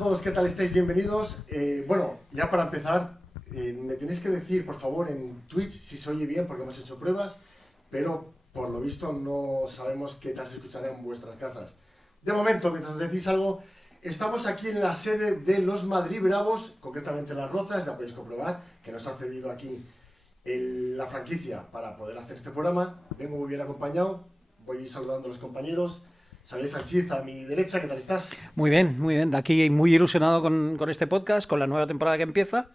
todos, ¿qué tal estáis? Bienvenidos. Bueno, ya para empezar, me tenéis que decir, por favor, en Twitch si se oye bien, porque hemos hecho pruebas, pero por lo visto no sabemos qué tal se escuchará en vuestras casas. De momento, mientras os decís algo, estamos aquí en la sede de los Madrid Bravos, concretamente Las Rozas, ya podéis comprobar que nos han cedido aquí la franquicia para poder hacer este programa. Vengo muy bien acompañado, voy saludando a los compañeros. Xavier Sánchez, a mi derecha, ¿qué tal estás? Muy bien, muy bien. De aquí muy ilusionado con este podcast, con la nueva temporada que empieza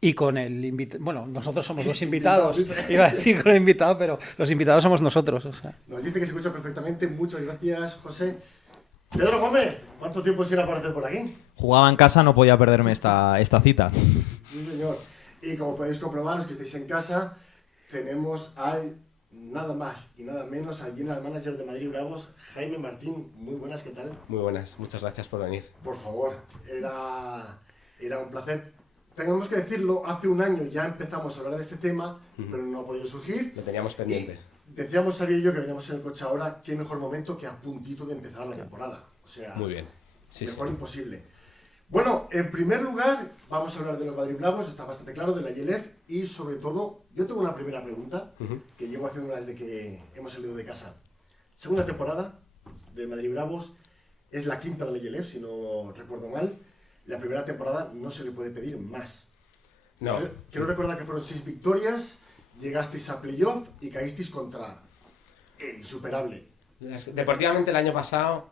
y con el invitado. Bueno, nosotros somos los invitados. Iba a decir con el invitado, pero los invitados somos nosotros. O sea. Nos dice que se escucha perfectamente. Muchas gracias, José. Pedro Gómez, ¿cuánto tiempo sin aparecer por aquí? Jugaba en casa, no podía perderme esta cita. Sí, señor. Y como podéis comprobar, los que estáis en casa, tenemos al nada más y nada menos al general manager de Madrid Bravos, Jaime Martín. Muy buenas, ¿qué tal? Muy buenas, muchas gracias por venir. Por favor, era un placer. Tenemos que decirlo, hace un año ya empezamos a hablar de este tema, pero no ha podido surgir. Lo teníamos pendiente. Decíamos, Xavier y yo, que veníamos en el coche ahora, qué mejor momento que a puntito de empezar la temporada. O sea, muy bien. Sí, mejor sí. Imposible. Bueno, en primer lugar, vamos a hablar de los Madrid Bravos, está bastante claro, de la YLF, y sobre todo, yo tengo una primera pregunta, que llevo haciéndola desde que hemos salido de casa. Segunda temporada de Madrid Bravos, es la quinta de la YLF, si no recuerdo mal. La primera temporada no se le puede pedir más. No. Quiero recordar que fueron 6 victorias, llegasteis a playoff y caísteis contra el insuperable. Deportivamente el año pasado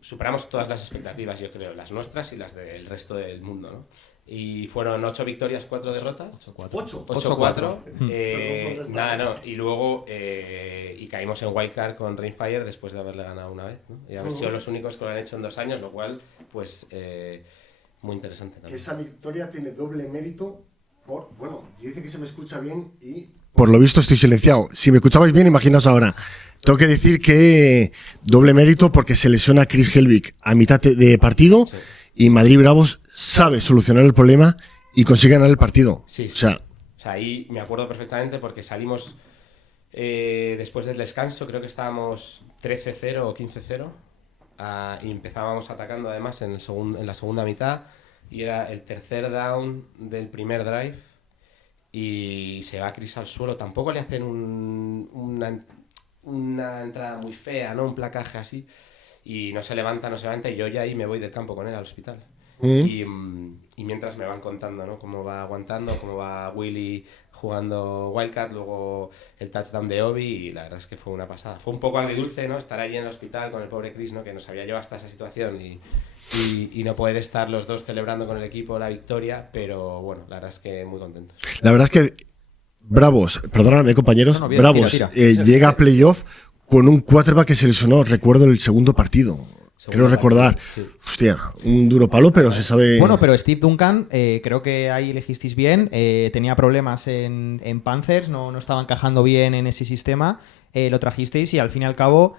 superamos todas las expectativas, yo creo, las nuestras y las del resto del mundo, ¿no? Y fueron 8 victorias, 4 derrotas. 8-4. Nada, no. Y luego y caímos en Wildcard con Rainfire después de haberle ganado una vez, ¿no? Y haber sido los únicos que lo han hecho en 2 años, lo cual, pues, muy interesante también. Que esa victoria tiene doble mérito por... Bueno, dice que se me escucha bien y... Por lo visto estoy silenciado. Si me escuchabais bien, imaginaos ahora. Tengo que decir que doble mérito porque se lesiona Chris Helvig a mitad de partido, sí. Y Madrid Bravos sabe solucionar el problema y consigue ganar el partido. Sí, sí. O sea, ahí me acuerdo perfectamente porque salimos después del descanso, creo que estábamos 13-0 o 15-0 y empezábamos atacando además en la segunda mitad y era el tercer down del primer drive y se va Chris al suelo. Tampoco le hacen una entrada muy fea, ¿no? Un placaje así. Y no se levanta y yo ya ahí me voy del campo con él al hospital. Y mientras me van contando, ¿no? Cómo va aguantando, cómo va Willy jugando Wildcat, luego el touchdown de Obi, y la verdad es que fue una pasada. Fue un poco agridulce, ¿no? Estar allí en el hospital con el pobre Chris, ¿no? Que nos había llevado hasta esa situación y no poder estar los dos celebrando con el equipo la victoria, pero bueno, la verdad es que muy contentos. La verdad es que Bravos, perdóname compañeros, no, bien, Bravos tira. Llega a playoff con un quarterback que se lesionó, recuerdo el segundo partido. Quiero recordar, sí. Hostia, un duro palo, pero se sabe... Bueno, pero Steve Duncan, creo que ahí elegisteis bien, tenía problemas en Panthers, no estaba encajando bien en ese sistema, lo trajisteis y al fin y al cabo,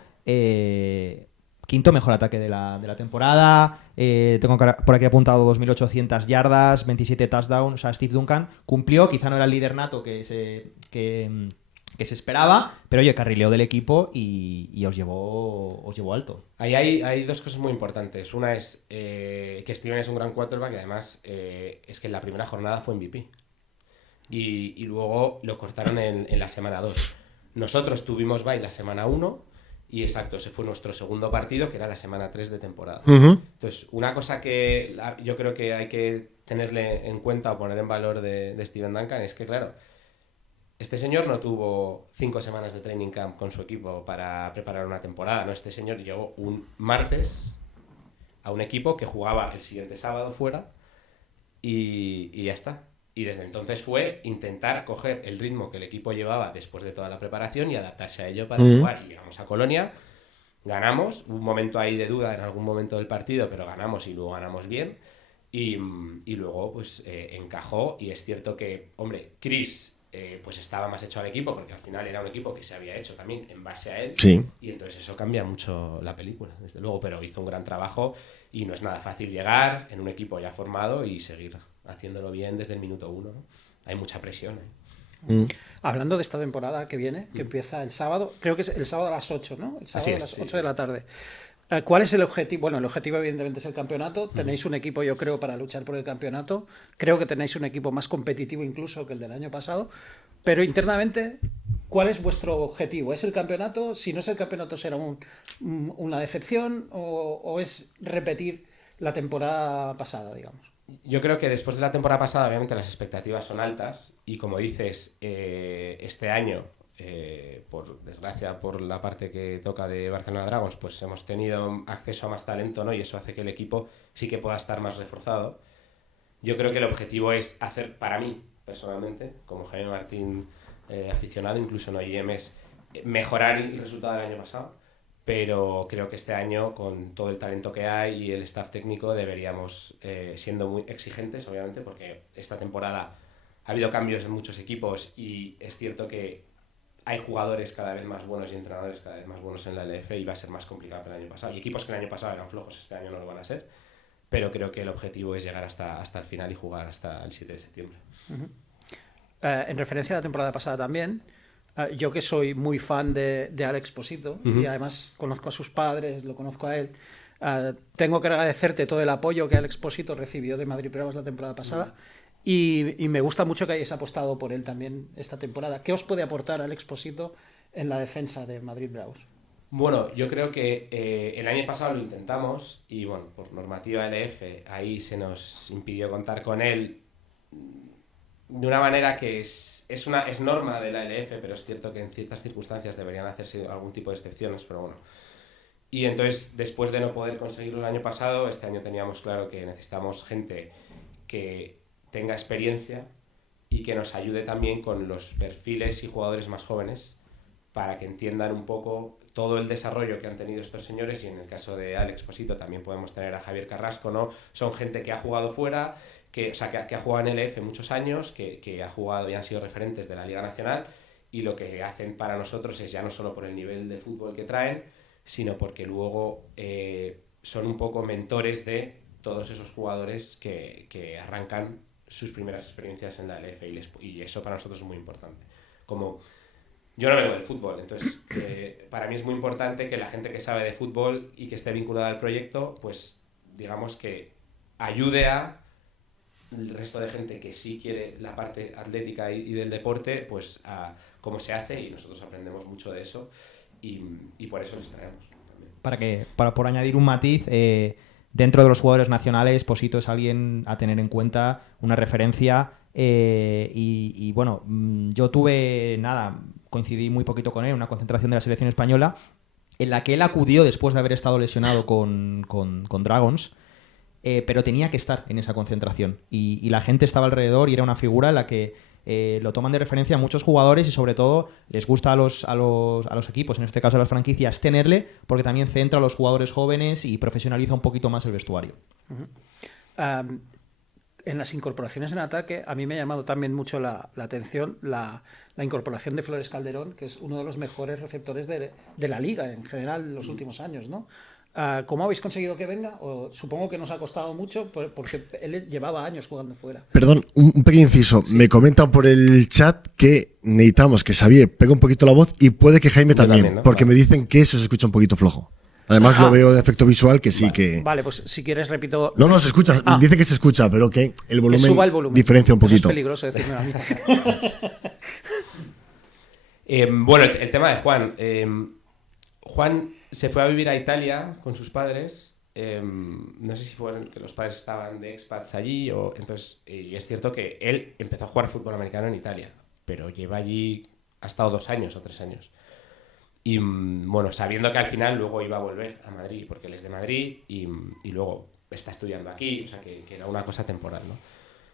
quinto mejor ataque de la temporada, tengo por aquí apuntado 2.800 yardas, 27 touchdowns, o sea, Steve Duncan cumplió, quizá no era el líder nato que se esperaba, pero oye, carrileó del equipo y os llevó alto. Ahí hay 2 cosas muy importantes. Una es que Steven es un gran quarterback y además es que en la primera jornada fue MVP. Y luego lo cortaron en la semana 2. Nosotros tuvimos bye la semana 1 y exacto, ese fue nuestro segundo partido, que era la semana 3 de temporada. Entonces, una cosa que yo creo que hay que tenerle en cuenta o poner en valor de Steven Duncan es que, claro, este señor no tuvo 5 semanas de training camp con su equipo para preparar una temporada, ¿no? Este señor llegó un martes a un equipo que jugaba el siguiente sábado fuera y ya está. Y desde entonces fue intentar coger el ritmo que el equipo llevaba después de toda la preparación y adaptarse a ello para jugar. Y llegamos a Colonia, ganamos, un momento ahí de duda en algún momento del partido, pero ganamos y luego ganamos bien. Y luego pues encajó y es cierto que, hombre, Chris... pues estaba más hecho al equipo porque al final era un equipo que se había hecho también en base a él, sí. Y entonces eso cambia mucho la película, desde luego, pero hizo un gran trabajo y no es nada fácil llegar en un equipo ya formado y seguir haciéndolo bien desde el minuto 1, ¿no? Hay mucha presión, ¿eh? Hablando de esta temporada que viene, que empieza el sábado, creo que es el sábado a las 8, ¿no? El sábado a las 8 de la tarde. ¿Cuál es el objetivo? Bueno, el objetivo evidentemente es el campeonato. Tenéis un equipo, yo creo, para luchar por el campeonato. Creo que tenéis un equipo más competitivo incluso que el del año pasado. Pero internamente, ¿cuál es vuestro objetivo? ¿Es el campeonato? Si no es el campeonato, ¿será una decepción o es repetir la temporada pasada, digamos? Yo creo que después de la temporada pasada, obviamente las expectativas son altas y como dices, este año, por desgracia, por la parte que toca de Barcelona Dragons, pues hemos tenido acceso a más talento, ¿no? Y eso hace que el equipo sí que pueda estar más reforzado. Yo creo que el objetivo es hacer, para mí, personalmente, como Jaime Martín aficionado, incluso no IEM, es mejorar el resultado del año pasado. Pero creo que este año, con todo el talento que hay y el staff técnico, deberíamos, siendo muy exigentes, obviamente, porque esta temporada ha habido cambios en muchos equipos y es cierto que hay jugadores cada vez más buenos y entrenadores cada vez más buenos en la LF y va a ser más complicado que el año pasado. Y equipos que el año pasado eran flojos, este año no lo van a ser. Pero creo que el objetivo es llegar hasta el final y jugar hasta el 7 de septiembre. En referencia a la temporada pasada también, yo que soy muy fan de Alex Posito y además conozco a sus padres, lo conozco a él, tengo que agradecerte todo el apoyo que Alex Posito recibió de Madrid Bravos la temporada pasada y me gusta mucho que hayáis apostado por él también esta temporada. ¿Qué os puede aportar Alex Posito en la defensa de Madrid Bravos? Bueno, yo creo que el año pasado lo intentamos y bueno, por normativa LF ahí se nos impidió contar con él de una manera que es norma de la LF, pero es cierto que en ciertas circunstancias deberían hacerse algún tipo de excepciones, pero bueno. Y entonces, después de no poder conseguirlo el año pasado, este año teníamos claro que necesitamos gente que tenga experiencia y que nos ayude también con los perfiles y jugadores más jóvenes para que entiendan un poco todo el desarrollo que han tenido estos señores, y en el caso de Alex Posito también podemos tener a Javier Carrasco, ¿no? Son gente que ha jugado fuera, que ha jugado en LF muchos años, que ha jugado y han sido referentes de la Liga Nacional, y lo que hacen para nosotros es ya no solo por el nivel de fútbol que traen, sino porque luego son un poco mentores de todos esos jugadores que arrancan sus primeras experiencias en la LF, y eso para nosotros es muy importante. Como yo no vengo del fútbol, entonces para mí es muy importante que la gente que sabe de fútbol y que esté vinculada al proyecto, pues digamos que ayude a el resto de gente que sí quiere la parte atlética y del deporte, pues a cómo se hace, y nosotros aprendemos mucho de eso y por eso les traemos también. Por añadir un matiz, dentro de los jugadores nacionales, Posito es alguien a tener en cuenta, una referencia, y bueno, yo coincidí muy poquito con él en una concentración de la selección española en la que él acudió después de haber estado lesionado con Dragons, pero tenía que estar en esa concentración y la gente estaba alrededor y era una figura en la que lo toman de referencia a muchos jugadores y sobre todo les gusta a los equipos, en este caso a las franquicias, tenerle, porque también centra a los jugadores jóvenes y profesionaliza un poquito más el vestuario. En las incorporaciones en ataque, a mí me ha llamado también mucho la atención la incorporación de Flores Calderón, que es uno de los mejores receptores de la liga en general en los últimos años, ¿no? ¿Cómo habéis conseguido que venga? Supongo que nos ha costado mucho porque él llevaba años jugando fuera. Perdón, un pequeño inciso. Sí. Me comentan por el chat que necesitamos que Xavier pegue un poquito la voz y puede que Jaime también, ¿no? Porque me dicen que eso se escucha un poquito flojo. Además lo veo de efecto visual que sí, vale, que... Vale, pues si quieres repito... No, se escucha. Dice que se escucha, pero que el volumen, que suba el volumen diferencia un poquito. Eso es peligroso decirme a mí. Bueno, el tema de Juan. Juan se fue a vivir a Italia con sus padres. No sé si fueron que los padres estaban de expats allí entonces, y es cierto que él empezó a jugar fútbol americano en Italia, pero lleva allí, ha estado 2 años o 3 años. Y bueno, sabiendo que al final luego iba a volver a Madrid, porque él es de Madrid y luego está estudiando aquí, o sea que era una cosa temporal, ¿no?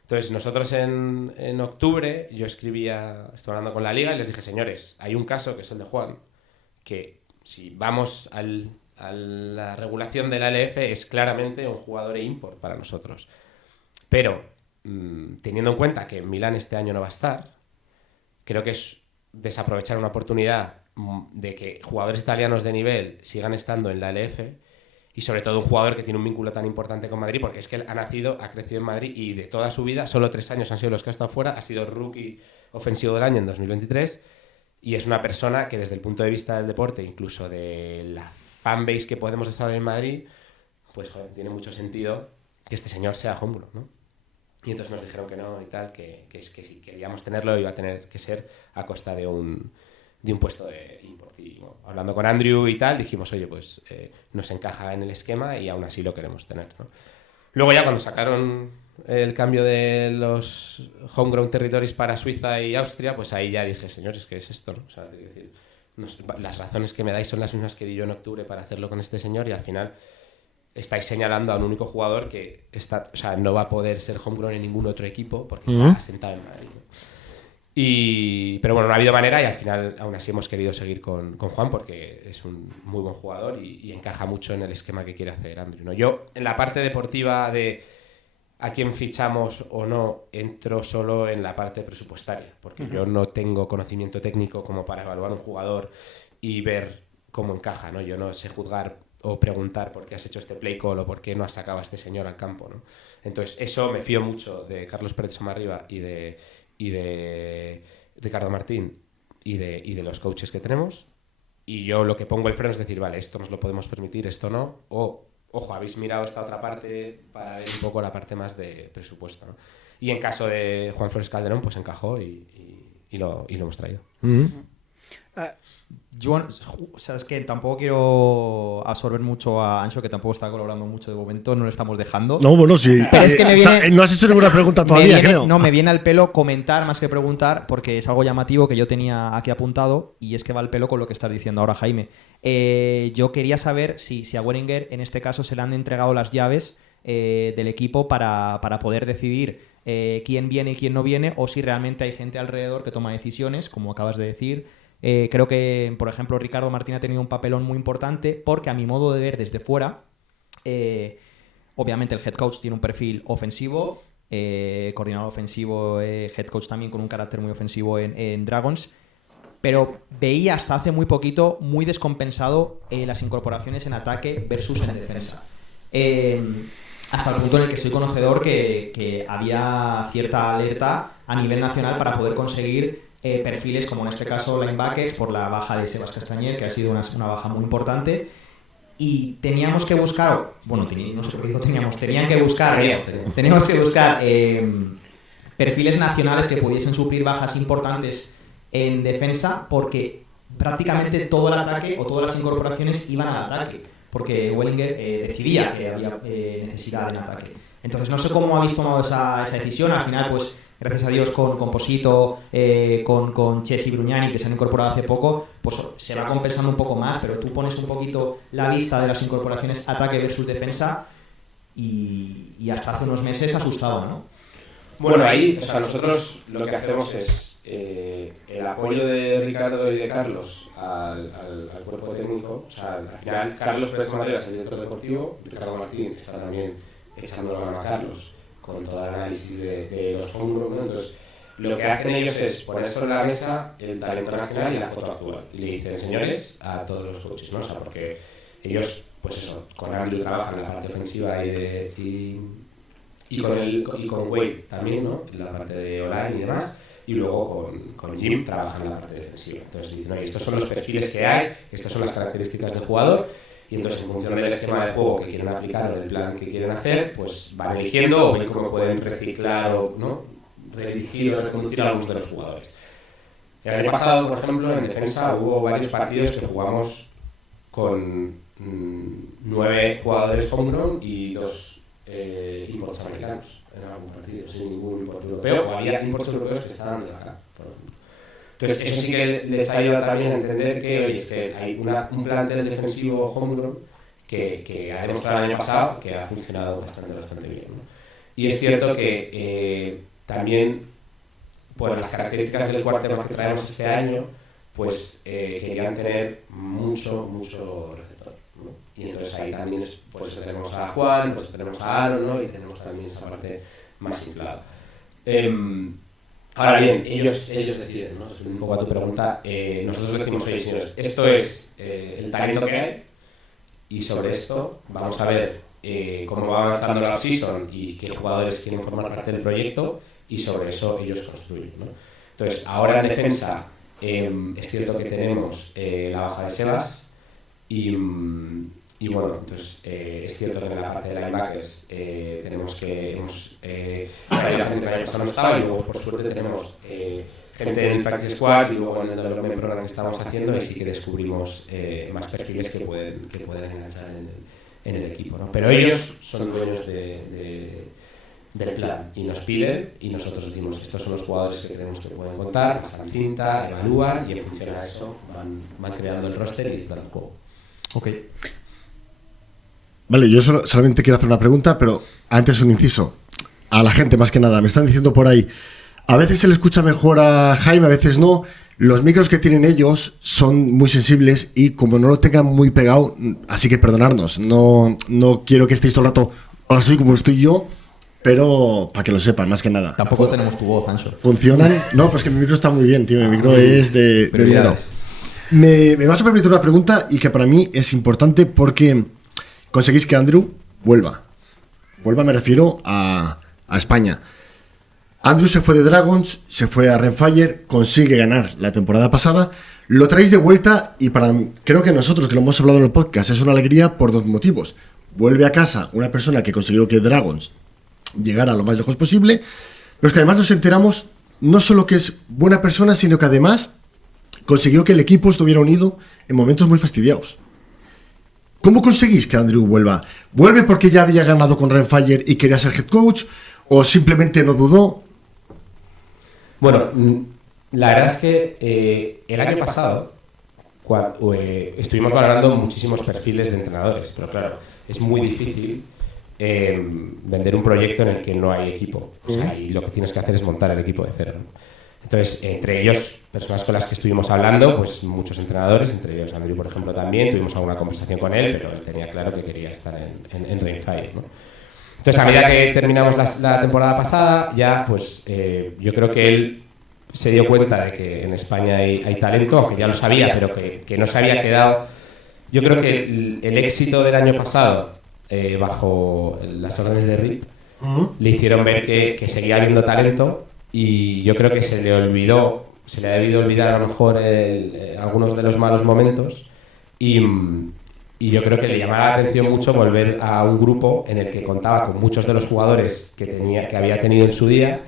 Entonces nosotros en octubre yo estuve hablando con la liga y les dije, señores, hay un caso que es el de Juan, que si vamos a la regulación de la LF es claramente un jugador import para nosotros. Pero teniendo en cuenta que Milán este año no va a estar, creo que es desaprovechar una oportunidad de que jugadores italianos de nivel sigan estando en la LF, y sobre todo un jugador que tiene un vínculo tan importante con Madrid, porque es que él ha crecido en Madrid y de toda su vida, solo 3 años han sido los que ha estado fuera, ha sido rookie ofensivo del año en 2023, y es una persona que desde el punto de vista del deporte, incluso de la fanbase que podemos desarrollar en Madrid, pues joder, tiene mucho sentido que este señor sea homegrown, ¿no? Y entonces nos dijeron que no y tal, que si queríamos tenerlo iba a tener que ser a costa de un puesto de import. Y bueno, hablando con Andrew y tal, dijimos, oye, pues nos encaja en el esquema y aún así lo queremos tener, ¿no? Luego ya cuando sacaron el cambio de los homegrown territories para Suiza y Austria, pues ahí ya dije, señores, ¿qué es esto? ¿No? O sea, es decir, las razones que me dais son las mismas que di yo en octubre para hacerlo con este señor y al final estáis señalando a un único jugador que no va a poder ser homegrown en ningún otro equipo porque está asentado en Madrid, ¿no? Pero bueno, no ha habido manera y al final aún así hemos querido seguir con Juan porque es un muy buen jugador y encaja mucho en el esquema que quiere hacer Andrew, ¿no? Yo en la parte deportiva de a quién fichamos o no entro solo en la parte presupuestaria porque yo no tengo conocimiento técnico como para evaluar un jugador y ver cómo encaja, ¿no? Yo no sé juzgar o preguntar por qué has hecho este play call o por qué no has sacado a este señor al campo, ¿no? Entonces eso me fío mucho de Carlos Pérez Somarriba y de Ricardo Martín y de los coaches que tenemos, y yo lo que pongo el freno es decir, vale, esto nos lo podemos permitir, esto no, o ojo, habéis mirado esta otra parte para ver un poco la parte más de presupuesto, ¿no? Y en caso de Juan Flores Calderón pues encajó y lo hemos traído. Yo, sabes que tampoco quiero absorber mucho a Ancho, que tampoco está colaborando mucho de momento, no le estamos dejando. No, bueno, sí. Pero es que me viene, no has hecho ninguna pregunta todavía, creo. No, me viene al pelo comentar más que preguntar, porque es algo llamativo que yo tenía aquí apuntado, y es que va al pelo con lo que estás diciendo ahora, Jaime. Yo quería saber si a Wellinger, en este caso, se le han entregado las llaves del equipo para poder decidir quién viene y quién no viene, o si realmente hay gente alrededor que toma decisiones, como acabas de decir. Creo que, por ejemplo, Ricardo Martín ha tenido un papelón muy importante porque, a mi modo de ver desde fuera, obviamente el head coach tiene un perfil ofensivo, coordinador ofensivo, head coach también con un carácter muy ofensivo en Dragons, pero veía hasta hace muy poquito muy descompensado las incorporaciones en ataque versus en defensa. Hasta el punto en el que soy conocedor que había cierta alerta a nivel nacional para poder conseguir perfiles como en este caso linebackers por la baja de Sebas Castañer, que ha sido una baja muy importante, y teníamos que buscar, bueno, no sé por qué digo teníamos que buscar perfiles nacionales que pudiesen suplir bajas importantes en defensa, porque prácticamente todo el ataque o todas las incorporaciones iban al ataque, porque Wellinger decidía que había necesidad en ataque. Entonces no sé cómo habéis tomado esa decisión. Al final, pues gracias a Dios con Composito, con Ches y Brugnani, que se han incorporado hace poco, pues se va compensando un poco más, pero tú pones un poquito la lista de las incorporaciones ataque versus defensa y hasta hace unos meses asustaba, ¿no? Bueno, ahí, o sea, nosotros lo que hacemos es el apoyo de Ricardo y de Carlos al cuerpo técnico. O sea, al final Carlos Pérez Somarriba es el director deportivo, Ricardo Martín está también echando la mano a Carlos con todo el análisis de los homegrown, ¿no? Entonces, lo que hacen ellos es poner sobre la mesa el talento nacional y la foto actual. Y le dicen, señores, a todos los coaches, ¿no? O sea, porque ellos, pues eso, con Andrew trabajan en la parte ofensiva y con Wade también, ¿no? En la parte de online y demás. Y luego con Jim trabajan en la parte defensiva. Entonces dicen, oye, estos son los perfiles que hay, estas son las características del jugador. Y entonces, en función del esquema de juego que quieren aplicar o del plan que quieren hacer, pues van eligiendo o ven cómo pueden reciclar o no redirigir o reconducir a algunos de los jugadores. El año pasado, por ejemplo, en defensa hubo varios partidos que jugamos con 9 jugadores homegrown y 2 imports americanos en algún partido, sin ningún import europeo, o había imports europeos que estaban de baja, por ejemplo. Entonces, eso sí que les ayuda también a entender que, oye, es que hay un plantel defensivo homegrown que ha demostrado el año pasado que ha funcionado bastante bien, ¿no? Y es cierto que también, por las características del quarterback que traemos este año, pues querían tener mucho receptor, ¿no? Y entonces ahí también, pues tenemos a Juan, pues tenemos a Aaron, ¿no? Y tenemos también esa parte más inflada. Ahora bien, ellos deciden, ¿no? Un poco a tu pregunta, nosotros decimos, oye, señores, esto es el talento que hay y sobre esto vamos a ver cómo va avanzando la off-season y qué jugadores quieren formar parte del proyecto y sobre eso ellos construyen, ¿no? Entonces, ahora en defensa es cierto que tenemos la baja de Sebas Y bueno, entonces es cierto que en la parte de linebackers tenemos que la gente que el año pasado no estaba, y luego por suerte tenemos gente en el Practice Squad y luego en el development program que estamos haciendo, y sí que descubrimos más perfiles que pueden enganchar en el equipo, ¿no? Pero ellos son dueños del plan y nos piden, y nosotros decimos que estos son los jugadores que creemos que pueden contar, pasan cinta, evalúan, y en función a eso van creando el roster y el plan de juego. Ok. Vale, yo solamente quiero hacer una pregunta, pero antes un inciso. A la gente, más que nada, me están diciendo por ahí, a veces se le escucha mejor a Jaime, a veces no. Los micros que tienen ellos son muy sensibles y como no lo tengan muy pegado, así que perdonarnos. No quiero que estéis todo el rato, ahora soy como estoy yo, pero para que lo sepan, más que nada. Tampoco tenemos tu voz, Ancho. ¿Funcionan? No, pues que mi micro está muy bien, tío. Mi micro es de dinero. Me vas a permitir una pregunta y que para mí es importante porque conseguís que Andrew vuelva. Vuelva, me refiero a España. Andrew se fue de Dragons, se fue a Renfire, consigue ganar la temporada pasada, lo traéis de vuelta y creo que nosotros, que lo hemos hablado en el podcast, es una alegría por dos motivos. Vuelve a casa una persona que consiguió que Dragons llegara lo más lejos posible, pero es que además nos enteramos no solo que es buena persona, sino que además consiguió que el equipo estuviera unido en momentos muy fastidiados. ¿Cómo conseguís que Andrew vuelva? ¿Vuelve porque ya había ganado con Renfire y quería ser head coach? ¿O simplemente no dudó? Bueno, la verdad es que el año pasado estuvimos valorando muchísimos perfiles de entrenadores, pero claro, es muy difícil vender un proyecto en el que no hay equipo. O sea, y lo que tienes que hacer es montar el equipo de cero, ¿no? Entonces, entre ellos, personas con las que estuvimos hablando, pues muchos entrenadores, entre ellos Andrew, por ejemplo, también, tuvimos alguna conversación con él, pero él tenía claro que quería estar en Renfire, ¿no? Entonces, a medida que terminamos la temporada pasada, ya pues yo creo que él se dio cuenta de que en España hay talento, aunque ya lo sabía, pero que no se había quedado. Yo creo que el éxito del año pasado, bajo las órdenes de Rip, le hicieron ver que seguía habiendo talento, y yo creo que se le ha debido olvidar a lo mejor algunos de los malos momentos, y yo creo que le llamaba la atención mucho volver a un grupo en el que contaba con muchos de los jugadores que había tenido en su día,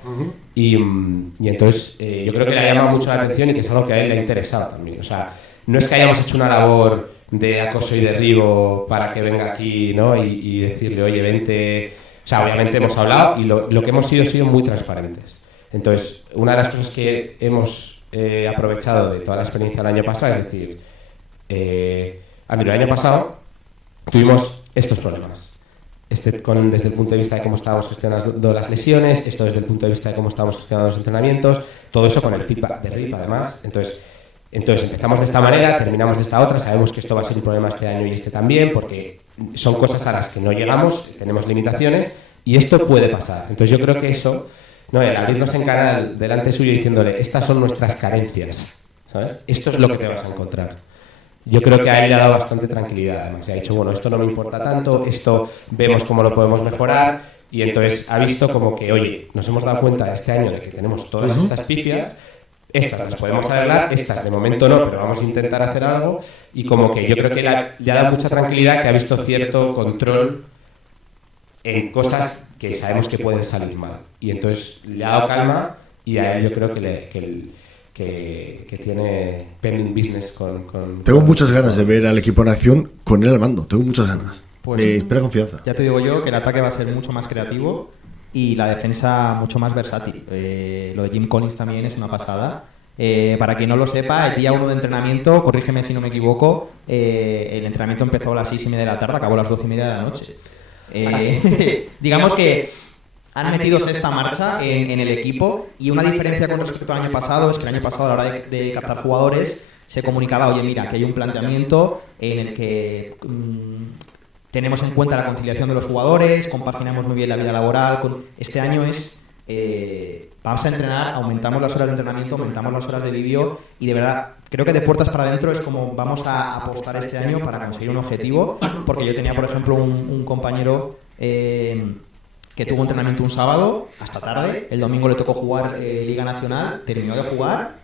y entonces yo creo que le ha llamado mucho la atención y que es algo que a él le ha interesado también. O sea, no es que hayamos hecho una labor de acoso y derribo para que venga aquí, ¿no? y decirle, oye, vente. O sea, obviamente hemos hablado, y lo que hemos sido muy transparentes. Entonces, una de las cosas que hemos aprovechado de toda la experiencia del año pasado es decir, Andrew, el año pasado tuvimos estos problemas. Desde el punto de vista de cómo estábamos gestionando las lesiones, esto desde el punto de vista de cómo estábamos gestionando los entrenamientos, todo eso con el feedback de RIP, además. Entonces empezamos de esta manera, terminamos de esta otra, sabemos que esto va a ser un problema este año y este también, porque son cosas a las que no llegamos, tenemos limitaciones, y esto puede pasar. Entonces yo creo que eso, ¿no? El abrirnos en canal delante suyo diciéndole, estas son nuestras carencias, ¿sabes? Esto es lo que te vas a encontrar. Yo creo que a él le ha dado bastante tranquilidad, además. Se ha dicho, bueno, esto no me importa tanto, esto vemos cómo lo podemos mejorar, y entonces ha visto como que, oye, nos hemos dado cuenta este año de que tenemos todas estas pifias, estas las podemos arreglar, estas de momento no, pero vamos a intentar hacer algo, y como que yo creo que le ha dado mucha tranquilidad, que ha visto cierto control en cosas que sabemos que pueden salir mal. Y entonces le ha dado calma, y a él yo creo que tiene pending business con... Tengo muchas ganas de ver al equipo en acción con él al mando, tengo muchas ganas. Pues, espera confianza. Ya te digo yo que el ataque va a ser mucho más creativo y la defensa mucho más versátil. Lo de Jim Collins también es una pasada. Para quien no lo sepa, el día 1 de entrenamiento, corrígeme si no me equivoco, el entrenamiento empezó a las 6:30 de la tarde, acabó a las 12:30 de la noche. Digamos que han metido esta marcha en el equipo, y una diferencia con respecto al año pasado es que el año pasado a la hora de captar jugadores se comunicaba, oye, mira, que hay un planteamiento en el que tenemos en cuenta la conciliación de los jugadores, compaginamos muy bien la vida laboral. Este año es, vamos a entrenar, aumentamos las horas de entrenamiento, aumentamos las horas de vídeo, y de verdad creo que de puertas para adentro es como vamos a apostar este año para conseguir un objetivo, porque yo tenía, por ejemplo, un compañero que tuvo entrenamiento un sábado hasta tarde, el domingo le tocó jugar Liga Nacional, terminó de jugar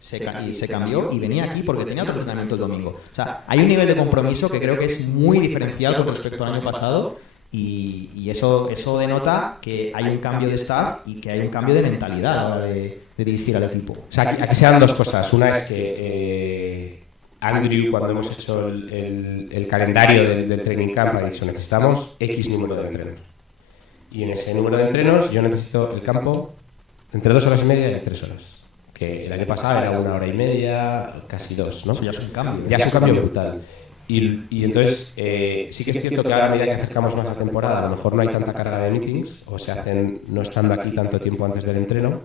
se cambió y venía aquí porque tenía otro entrenamiento el domingo. O sea, hay un nivel de compromiso que creo que es muy diferencial con respecto al año pasado y eso denota que hay un cambio de staff y que hay un cambio de mentalidad a la hora de dirigir al equipo. O sea, aquí se dan dos cosas. Una es que Andrew, cuando hemos hecho el calendario del training camp, ha dicho necesitamos X número de entrenos. Y en ese número de entrenos yo necesito el campo entre 2 horas y media y 3 horas. Que el año pasado era 1 hora y media, casi 2, ¿no? Eso ya es un cambio. Ya es un cambio brutal. Y entonces sí que es cierto que ahora a medida que acercamos más a la temporada, a lo mejor no hay tanta carga de meetings, o se hacen no estando aquí tanto tiempo antes del entreno.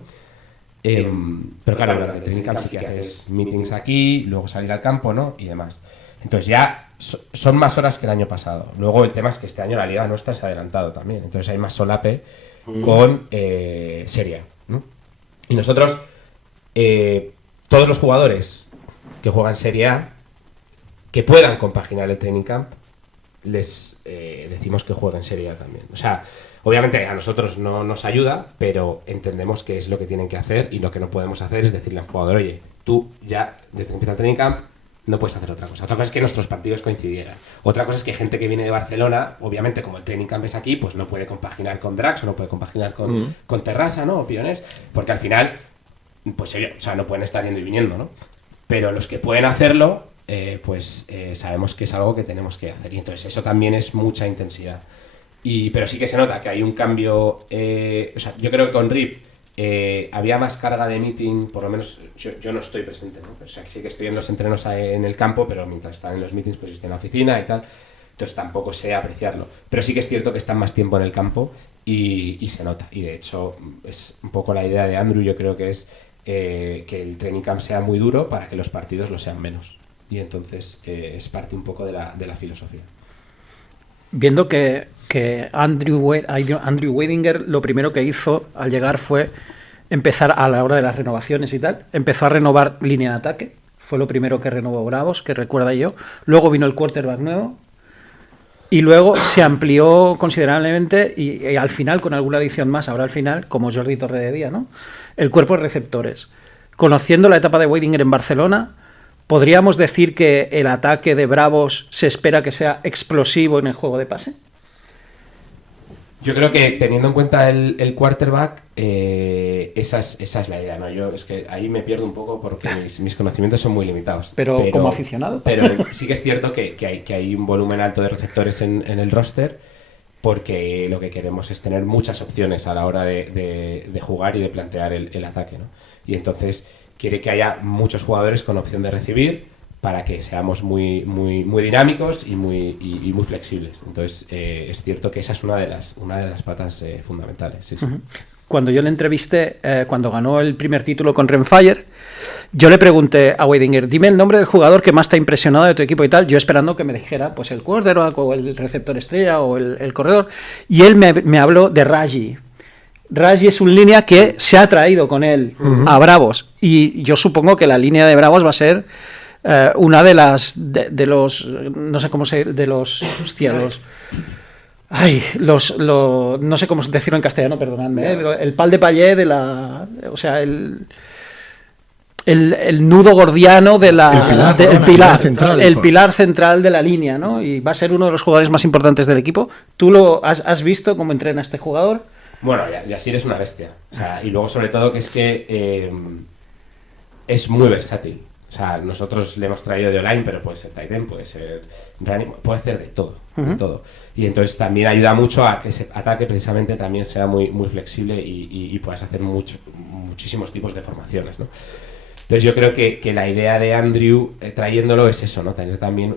Pero claro, durante el training camp sí que haces meetings aquí, luego salir al campo, ¿no? Y demás. Entonces ya son más horas que el año pasado. Luego el tema es que este año la liga nuestra se ha adelantado también. Entonces hay más solape con Serie A, ¿no? Y nosotros, todos los jugadores que juegan Serie A, que puedan compaginar el training camp, les decimos que jueguen Serie A también. O sea, obviamente a nosotros no nos ayuda, pero entendemos que es lo que tienen que hacer y lo que no podemos hacer es decirle al jugador, oye, tú ya desde que empieza el training camp no puedes hacer otra cosa. Otra cosa es que nuestros partidos coincidieran. Otra cosa es que gente que viene de Barcelona, obviamente como el training camp es aquí, pues no puede compaginar con Drax o no puede compaginar con Terrassa, ¿no? O Pionés, porque al final, pues o sea, no pueden estar yendo y viniendo, ¿no? Pero los que pueden hacerlo, sabemos que es algo que tenemos que hacer. Y entonces eso también es mucha intensidad. Pero sí que se nota que hay un cambio. O sea, yo creo que con RIP había más carga de meeting, por lo menos yo no estoy presente, ¿no? O sea, sí que estoy en los entrenos en el campo, pero mientras están en los meetings, pues estoy en la oficina y tal. Entonces tampoco sé apreciarlo. Pero sí que es cierto que están más tiempo en el campo y se nota. Y de hecho, es un poco la idea de Andrew, yo creo que es que el training camp sea muy duro para que los partidos lo sean menos. Y entonces es parte un poco de la filosofía. Viendo que Andrew Weidinger lo primero que hizo al llegar fue empezar a la hora de las renovaciones y tal, empezó a renovar línea de ataque, fue lo primero que renovó Bravos, que recuerda yo, luego vino el quarterback nuevo y luego se amplió considerablemente y al final con alguna adición más, ahora al final, como Jordi Torredía, ¿no? El cuerpo de receptores. Conociendo la etapa de Weidinger en Barcelona, ¿podríamos decir que el ataque de Bravos se espera que sea explosivo en el juego de pase? Yo creo que teniendo en cuenta el quarterback, esa es la idea, ¿no? Yo es que ahí me pierdo un poco porque mis conocimientos son muy limitados. Pero como aficionado. Pero sí que es cierto que hay un volumen alto de receptores en el roster, porque lo que queremos es tener muchas opciones a la hora de jugar y de plantear el ataque, ¿no? Y entonces quiere que haya muchos jugadores con opción de recibir para que seamos muy dinámicos y muy flexibles. Entonces, es cierto que esa es una de las patas fundamentales. Sí, sí. Cuando yo le entrevisté, cuando ganó el primer título con Renfire, yo le pregunté a Weidinger, dime el nombre del jugador que más te ha impresionado de tu equipo y tal, yo esperando que me dijera pues el quarterback o el receptor estrella o el corredor, y él me habló de Raji. Raji es un línea que se ha traído con él a Bravos, y yo supongo que la línea de Bravos va a ser una de las de los no sé cómo se de los hostia los no sé cómo decirlo en castellano, perdonadme, el pal de payé de la, o sea, el nudo gordiano de la el pilar central de la línea, ¿no? Y va a ser uno de los jugadores más importantes del equipo. ¿Tú lo has visto cómo entrena este jugador? Bueno, Yasir es una bestia. O sea, y luego sobre todo que es que es muy versátil. O sea, nosotros le hemos traído de online, pero puede ser tight end, puede ser running, puede hacer de todo, de todo. Y entonces también ayuda mucho a que ese ataque precisamente también sea muy flexible y puedas hacer muchísimos tipos de formaciones, ¿no? Entonces yo creo que la idea de Andrew trayéndolo es eso, ¿no? Tener también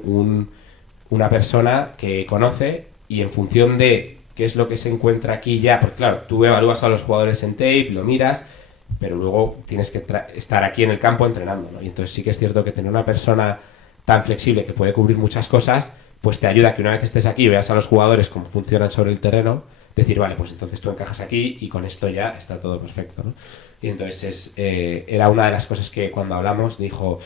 una persona que conoce y en función de qué es lo que se encuentra aquí ya, porque claro, tú evalúas a los jugadores en tape, lo miras, pero luego tienes que estar aquí en el campo entrenando, ¿no? Y entonces sí que es cierto que tener una persona tan flexible que puede cubrir muchas cosas, pues te ayuda a que una vez estés aquí y veas a los jugadores cómo funcionan sobre el terreno, decir, vale, pues entonces tú encajas aquí y con esto ya está todo perfecto, ¿no? Y entonces era una de las cosas que cuando hablamos dijo,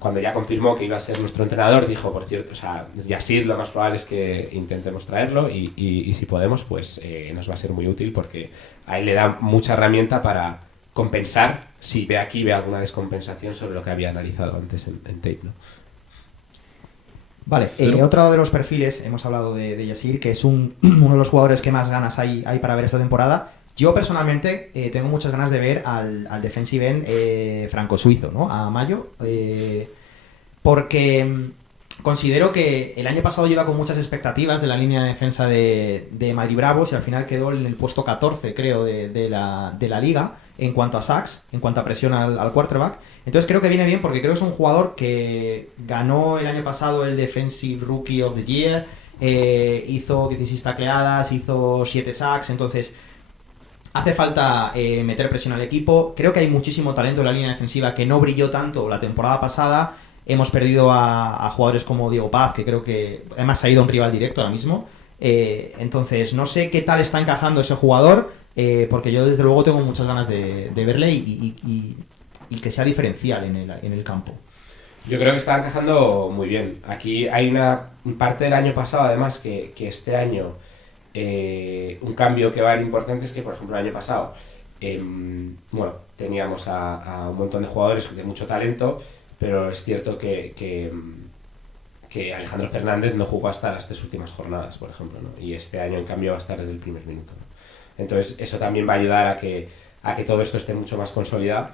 cuando ya confirmó que iba a ser nuestro entrenador, dijo, por cierto, o sea, Yasir lo más probable es que intentemos traerlo y si podemos, pues nos va a ser muy útil porque ahí le da mucha herramienta para compensar si ve alguna descompensación sobre lo que había analizado antes en tape, ¿no? Vale, otro de los perfiles, hemos hablado de Yassir, que es uno de los jugadores que más ganas hay para ver esta temporada. Yo personalmente tengo muchas ganas de ver al defensive end franco-suizo, ¿no? A Mayo, porque considero que el año pasado lleva con muchas expectativas de la línea de defensa de Madrid Bravos y al final quedó en el puesto 14, creo, de la liga en cuanto a sacks, en cuanto a presión al quarterback. Entonces creo que viene bien porque creo que es un jugador que ganó el año pasado el Defensive Rookie of the Year, hizo 16 tacleadas, hizo 7 sacks, entonces hace falta meter presión al equipo. Creo que hay muchísimo talento en la línea defensiva que no brilló tanto la temporada pasada. Hemos perdido a jugadores como Diego Paz, que creo que además ha ido a un rival directo ahora mismo. Entonces no sé qué tal está encajando ese jugador, porque yo desde luego tengo muchas ganas de verle y que sea diferencial en el campo. Yo creo que está encajando muy bien. Aquí hay una parte del año pasado, además, que este año un cambio que va a ser importante es que, por ejemplo, el año pasado teníamos a un montón de jugadores de mucho talento, pero es cierto que Alejandro Fernández no jugó hasta las 3 últimas jornadas, por ejemplo, ¿no? Y este año, en cambio, va a estar desde el primer minuto, ¿no? Entonces, eso también va a ayudar a que todo esto esté mucho más consolidado.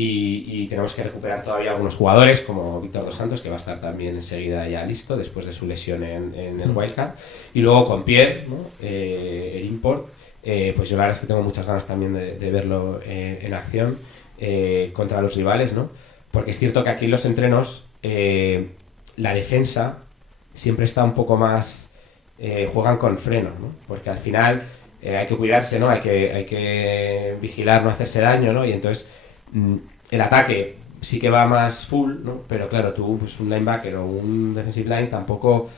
Y tenemos que recuperar todavía algunos jugadores, como Víctor Dos Santos, que va a estar también enseguida ya listo después de su lesión en el Wildcard. Y luego con Pierre, ¿no? El import, pues yo la verdad es que tengo muchas ganas también de verlo en acción contra los rivales, ¿no? Porque es cierto que aquí en los entrenos la defensa siempre está un poco más... juegan con freno, ¿no? Porque al final hay que cuidarse, ¿no? Hay que vigilar, no hacerse daño, ¿no? Y entonces el ataque sí que va más full, ¿no? Pero claro, tú, pues un linebacker o un defensive line tampoco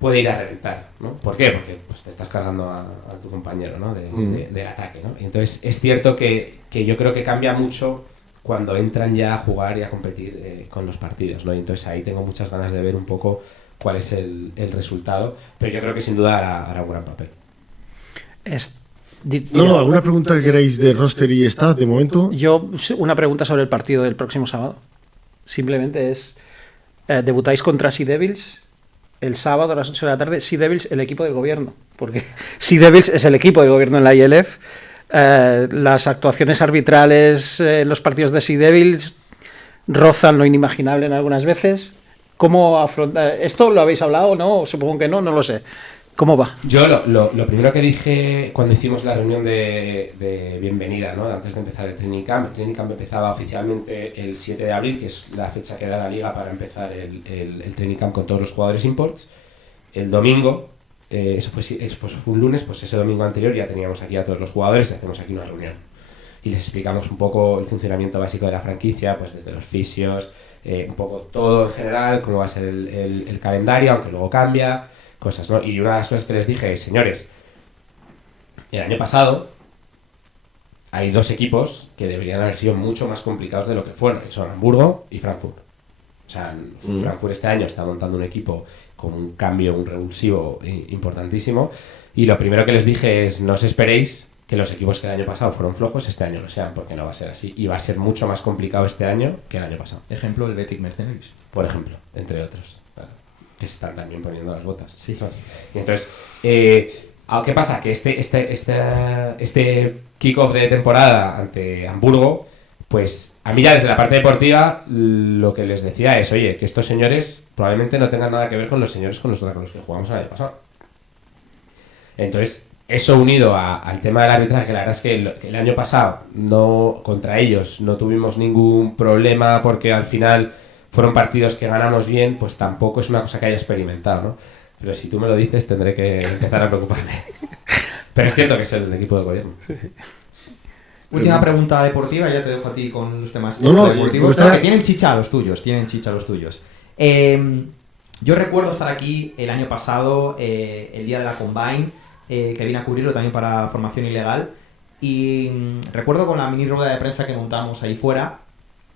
puede ir a reventar, ¿no? ¿Por qué? Porque pues, te estás cargando a tu compañero, ¿no? Del ataque, ¿no? Y entonces es cierto que yo creo que cambia mucho cuando entran ya a jugar y a competir con los partidos, ¿no? Y entonces ahí tengo muchas ganas de ver un poco cuál es el resultado, pero yo creo que sin duda hará un gran papel. ¿Alguna pregunta que queráis de roster y staff de momento? Yo, una pregunta sobre el partido del próximo sábado. Simplemente es, debutáis contra Sea Devils el sábado a las 8 de la tarde. Sea Devils, el equipo del gobierno, porque Sea Devils es el equipo del gobierno en la ILF. Las actuaciones arbitrales en los partidos de Sea Devils rozan lo inimaginable en algunas veces. ¿Cómo afrontar esto? ¿Lo habéis hablado o no? Supongo que no lo sé. ¿Cómo va? Yo lo primero que dije cuando hicimos la reunión de bienvenida, ¿no? Antes de empezar el Training Camp empezaba oficialmente el 7 de abril, que es la fecha que da la liga para empezar el Training Camp con todos los jugadores imports. El domingo, eso fue un lunes, pues ese domingo anterior ya teníamos aquí a todos los jugadores y hacemos aquí una reunión. Y les explicamos un poco el funcionamiento básico de la franquicia, pues desde los fisios, un poco todo en general, cómo va a ser el calendario, aunque luego cambia, cosas, ¿no? Y una de las cosas que les dije es, señores, el año pasado hay 2 equipos que deberían haber sido mucho más complicados de lo que fueron, que son Hamburgo y Frankfurt. O sea, Frankfurt este año está montando un equipo con un cambio, un revulsivo importantísimo, y lo primero que les dije es, no os esperéis que los equipos que el año pasado fueron flojos este año lo sean, porque no va a ser así, y va a ser mucho más complicado este año que el año pasado. Ejemplo, el Betis Mercenaries. Por ejemplo, entre otros, claro, que están también poniendo las botas. Sí. Y entonces, ¿qué pasa? Que este kick-off de temporada ante Hamburgo, pues a mí ya desde la parte deportiva lo que les decía es, oye, que estos señores probablemente no tengan nada que ver con los señores con los que jugamos el año pasado. Entonces, eso unido al tema del arbitraje, la verdad es que el año pasado contra ellos no tuvimos ningún problema porque al final fueron partidos que ganamos bien, pues tampoco es una cosa que haya experimentado, ¿no? Pero si tú me lo dices tendré que empezar a preocuparme. Pero es cierto que es el equipo del gobierno. Última pregunta deportiva, ya te dejo a ti con los temas deportivos. Que tienen chicha los tuyos, Yo recuerdo estar aquí el año pasado, el día de la Combine, que vine a cubrirlo también para Formación Ilegal, y recuerdo con la mini rueda de prensa que montamos ahí fuera,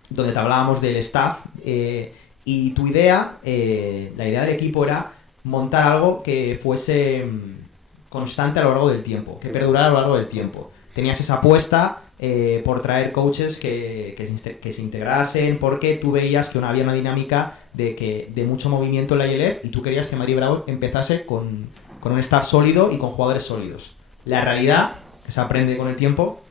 donde te hablábamos del staff, y tu idea, la idea del equipo era montar algo que fuese constante a lo largo del tiempo, que perdurara a lo largo del tiempo. tenías esa apuesta por traer coaches que se integrasen, porque tú veías que había una dinámica de mucho movimiento en la ILF y tú querías que Madrid Bravo empezase con un staff sólido y con jugadores sólidos. La realidad, que se aprende con el tiempo,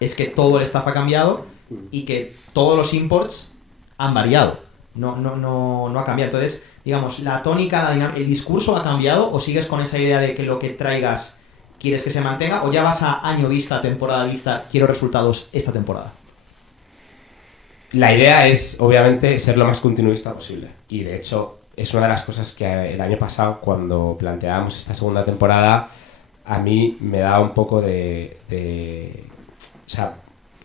es que todo el staff ha cambiado y que todos los imports han variado. No ha cambiado. Entonces, digamos, la tónica, el discurso ha cambiado, o sigues con esa idea de que lo que traigas quieres que se mantenga, o ya vas a año vista, temporada vista, quiero resultados esta temporada. La idea es, obviamente, ser lo más continuista posible. Y, de hecho, es una de las cosas que el año pasado, cuando planteábamos esta segunda temporada, a mí me daba un poco o sea,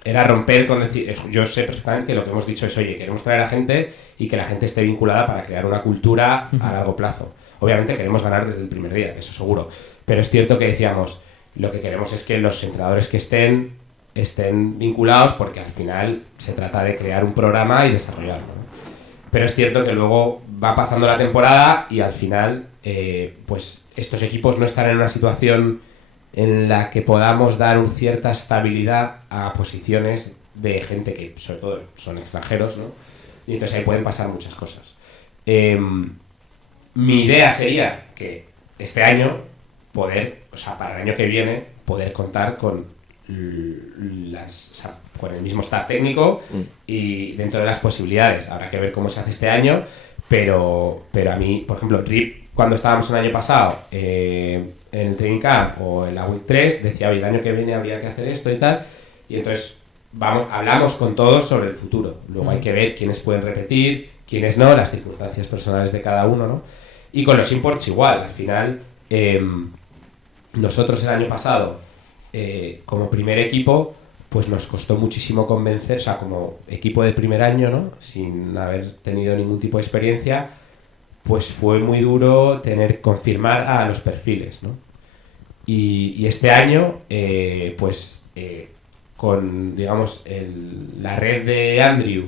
era romper con decir... Yo sé perfectamente que lo que hemos dicho es, oye, queremos traer a gente y que la gente esté vinculada para crear una cultura a largo plazo. Obviamente queremos ganar desde el primer día, eso seguro. Pero es cierto que decíamos, lo que queremos es que los entrenadores que estén vinculados, porque al final se trata de crear un programa y desarrollarlo, ¿no? Pero es cierto que luego va pasando la temporada y al final pues estos equipos no están en una situación en la que podamos dar cierta estabilidad a posiciones de gente que sobre todo son extranjeros, ¿no? Y entonces ahí pueden pasar muchas cosas. Mi idea sería que este año para el año que viene, poder contar con con el mismo staff técnico y dentro de las posibilidades. Habrá que ver cómo se hace este año, pero a mí, por ejemplo, Rip, cuando estábamos el año pasado en el Training Camp o en la Week 3, decía, oye, el año que viene habría que hacer esto y tal, y entonces hablamos con todos sobre el futuro. Luego hay que ver quiénes pueden repetir, quiénes no, las circunstancias personales de cada uno, ¿no? Y con los imports igual, al final nosotros el año pasado como primer equipo pues nos costó muchísimo convencer, o sea, como equipo de primer año, ¿no? Sin haber tenido ningún tipo de experiencia, pues fue muy duro confirmar a los perfiles, ¿no? Y este año con, digamos, la red de Andrew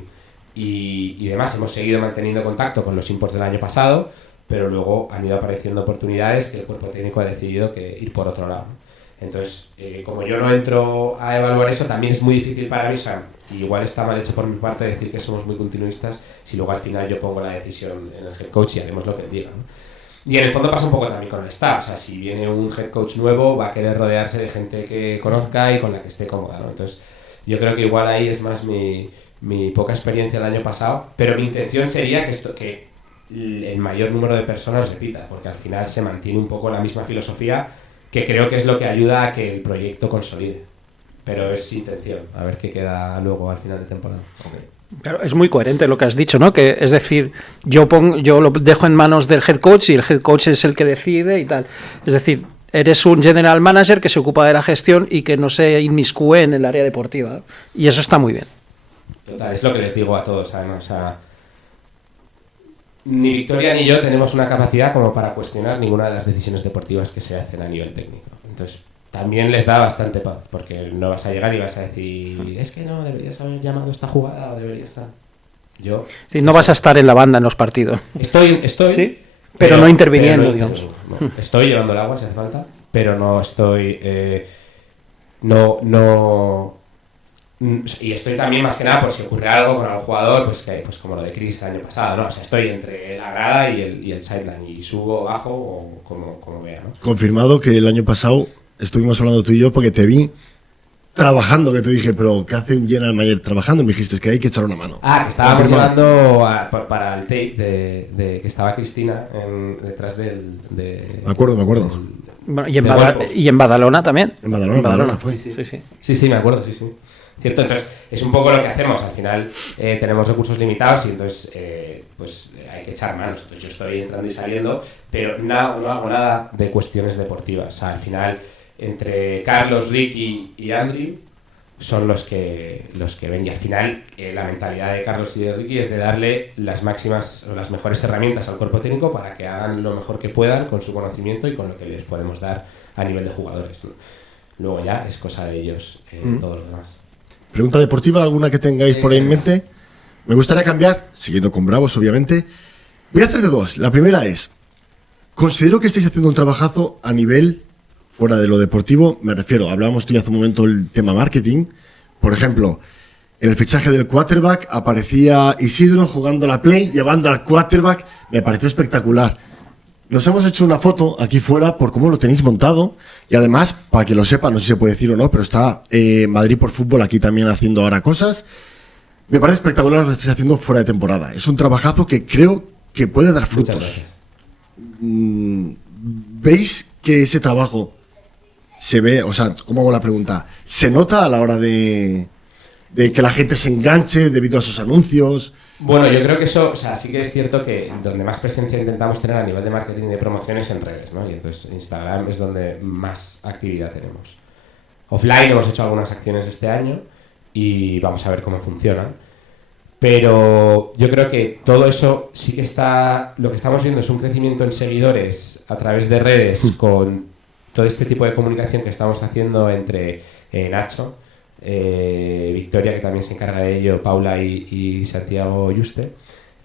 y demás, hemos seguido manteniendo contacto con los imports del año pasado, pero luego han ido apareciendo oportunidades que el cuerpo técnico ha decidido que ir por otro lado. Entonces, como yo no entro a evaluar eso, también es muy difícil para mí, o sea, igual está mal hecho por mi parte decir que somos muy continuistas, si luego al final yo pongo la decisión en el head coach y haremos lo que él diga, ¿no? Y en el fondo pasa un poco también con el staff, o sea, si viene un head coach nuevo va a querer rodearse de gente que conozca y con la que esté cómoda, ¿no? Entonces, yo creo que igual ahí es más mi poca experiencia el año pasado, pero mi intención sería que el mayor número de personas repita, porque al final se mantiene un poco la misma filosofía, que creo que es lo que ayuda a que el proyecto consolide. Pero es intención, a ver qué queda luego al final de temporada. Okay. Pero es muy coherente lo que has dicho, ¿no? Que es decir, yo lo dejo en manos del head coach y el head coach es el que decide y tal. Es decir, eres un general manager que se ocupa de la gestión y que no se inmiscuye en el área deportiva, ¿no? Y eso está muy bien. Total, es lo que les digo a todos, además. O sea, ni Victoria ni yo tenemos una capacidad como para cuestionar ninguna de las decisiones deportivas que se hacen a nivel técnico. Entonces, también les da bastante paz, porque no vas a llegar y vas a decir, es que no, deberías haber llamado esta jugada o deberías estar... Yo... Sí, no vas a estar en la banda en los partidos. Estoy ¿sí? pero no interviniendo, pero no digamos. No. Estoy llevando el agua si hace falta, pero no estoy... Y estoy también más que nada por si ocurre algo con algún jugador, pues como lo de Chris el año pasado, ¿no? O sea, estoy entre la grada y el sideline, y subo, bajo o como vea, ¿no? Confirmado que el año pasado estuvimos hablando tú y yo porque te vi trabajando, que te dije, pero ¿qué hace un general manager trabajando? Me dijiste, es que hay que echar una mano. Que estábamos llevando para el tape de que estaba Cristina detrás del... Me acuerdo. Bueno, y en Badalona también. En Badalona fue. Sí, me acuerdo, sí. ¿Cierto? Entonces, es un poco lo que hacemos. Al final tenemos recursos limitados y entonces hay que echar manos. Entonces, yo estoy entrando y saliendo, pero no hago nada de cuestiones deportivas. O sea, al final, entre Carlos, Ricky y Andrew son los que ven. Y al final, la mentalidad de Carlos y de Ricky es de darle las máximas o las mejores herramientas al cuerpo técnico para que hagan lo mejor que puedan con su conocimiento y con lo que les podemos dar a nivel de jugadores, ¿no? Luego ya es cosa de ellos todo lo demás. Pregunta deportiva, alguna que tengáis por ahí en mente. Me gustaría cambiar, siguiendo con Bravos, obviamente. Voy a hacer de dos. La primera es, considero que estáis haciendo un trabajazo a nivel fuera de lo deportivo, me refiero, hablábamos tú hace un momento el tema marketing. Por ejemplo, en el fichaje del quarterback aparecía Isidro jugando la play, llevando al quarterback, me pareció espectacular. Nos hemos hecho una foto aquí fuera por cómo lo tenéis montado y además, para que lo sepa, no sé si se puede decir o no, pero está Madrid por Fútbol aquí también haciendo ahora cosas. Me parece espectacular lo que estáis haciendo fuera de temporada. Es un trabajazo que creo que puede dar frutos. ¿Veis que ese trabajo se ve, o sea, ¿cómo hago la pregunta? ¿Se nota a la hora de que la gente se enganche debido a esos anuncios? Bueno, yo creo que eso, o sea, sí que es cierto que donde más presencia intentamos tener a nivel de marketing y de promociones en redes, ¿no? Y entonces Instagram es donde más actividad tenemos. Offline hemos hecho algunas acciones este año y vamos a ver cómo funcionan. Pero yo creo que todo eso sí que está... Lo que estamos viendo es un crecimiento en seguidores a través de redes con todo este tipo de comunicación que estamos haciendo entre Nacho, Victoria, que también se encarga de ello, Paula y Santiago Yuste,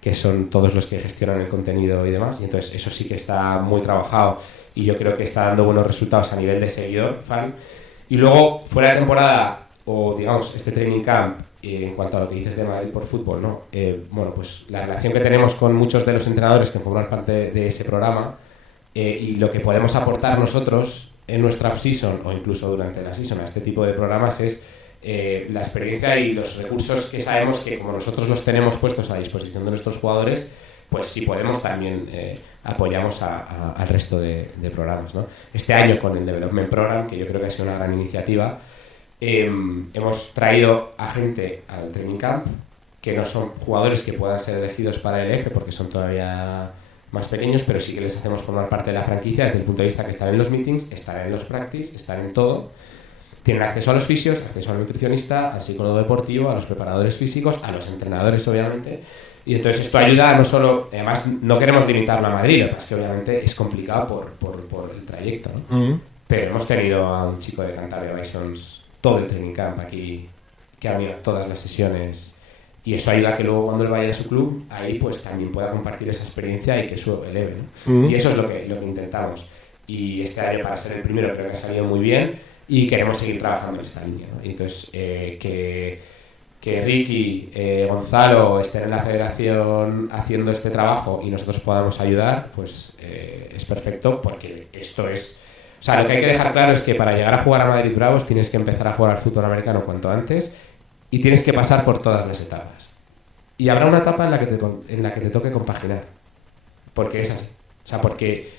que son todos los que gestionan el contenido y demás. Y entonces eso sí que está muy trabajado y yo creo que está dando buenos resultados a nivel de seguidor, fan. Y luego, fuera de temporada, o digamos, este training camp, en cuanto a lo que dices de Madrid por Fútbol, ¿no? Bueno, pues la relación que tenemos con muchos de los entrenadores que forman parte de ese programa y lo que podemos aportar nosotros en nuestra off-season o incluso durante la season a este tipo de programas es la experiencia y los recursos que sabemos que como nosotros los tenemos puestos a disposición de nuestros jugadores, pues si podemos también apoyamos al resto de programas, ¿no? Este año con el Development Program, que yo creo que ha sido una gran iniciativa, hemos traído a gente al training camp que no son jugadores que puedan ser elegidos para el EF porque son todavía más pequeños, pero sí que les hacemos formar parte de la franquicia desde el punto de vista que están en los meetings, están en los practice, están en todo. Tienen acceso a los fisios, acceso al nutricionista, al psicólogo deportivo, a los preparadores físicos, a los entrenadores, obviamente. Y entonces esto ayuda no solo... Además, no queremos limitarlo a Madrid, lo que pasa es que obviamente es complicado por el trayecto, ¿no? Pero hemos tenido a un chico de Cantabria Bisons todo el training camp aquí, que ha venido a todas las sesiones. Y eso ayuda a que luego cuando él vaya a su club, ahí pues también pueda compartir esa experiencia y que eso eleve, ¿no? Y eso es lo que intentamos. Y este año, para ser el primero, creo que ha salido muy bien. Y queremos seguir trabajando en esta línea, ¿no? Y entonces, que Ricky, Gonzalo estén en la federación haciendo este trabajo y nosotros podamos ayudar, pues es perfecto porque esto es... O sea, lo que hay que dejar claro es que para llegar a jugar a Madrid Bravos tienes que empezar a jugar al fútbol americano cuanto antes y tienes que pasar por todas las etapas. Y habrá una etapa en la que te toque compaginar, porque es así. O sea, porque...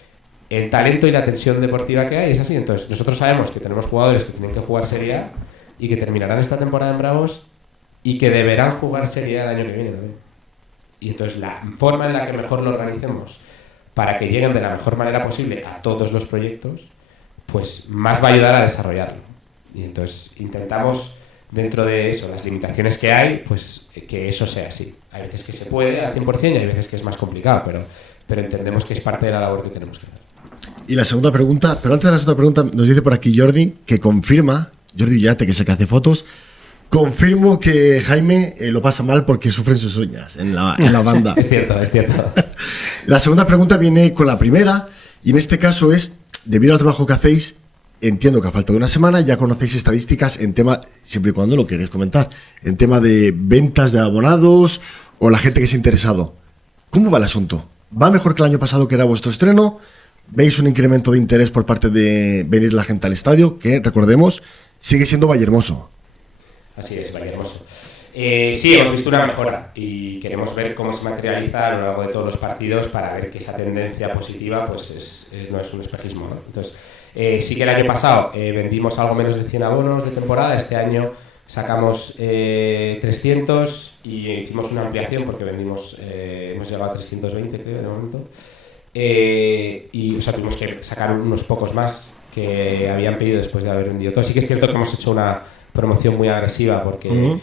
el talento y la tensión deportiva que hay es así. Entonces, nosotros sabemos que tenemos jugadores que tienen que jugar Serie A y que terminarán esta temporada en Bravos y que deberán jugar Serie A el año que viene también. Y entonces, la forma en la que mejor lo organicemos para que lleguen de la mejor manera posible a todos los proyectos, pues más va a ayudar a desarrollarlo. Y entonces, intentamos, dentro de eso, las limitaciones que hay, pues que eso sea así. Hay veces que se puede al 100% y hay veces que es más complicado, pero entendemos que es parte de la labor que tenemos que hacer. Y la segunda pregunta, pero antes de la segunda pregunta, nos dice por aquí Jordi, que confirma, Jordi Ullate, que es el que hace fotos, confirmo que Jaime lo pasa mal porque sufren sus uñas en la banda. Es cierto, es cierto. La segunda pregunta viene con la primera, y en este caso es, debido al trabajo que hacéis, entiendo que a falta de una semana ya conocéis estadísticas en tema, siempre y cuando lo queréis comentar, en tema de ventas de abonados o la gente que se ha interesado. ¿Cómo va el asunto? ¿Va mejor que el año pasado, que era vuestro estreno? ¿Veis un incremento de interés por parte de venir la gente al estadio? Que, recordemos, sigue siendo Vallehermoso. Así es, Vallehermoso. Sí, hemos visto una mejora y queremos ver cómo se materializa a lo largo de todos los partidos para ver que esa tendencia positiva pues no es un espejismo, ¿no? Entonces, sí que el año pasado vendimos algo menos de 100 abonos de temporada. Este año sacamos 300 y hicimos una ampliación porque hemos llegado a 320, creo, de momento. Y o sea, tuvimos que sacar unos pocos más que habían pedido después de haber vendido todo. Sí que es cierto que hemos hecho una promoción muy agresiva porque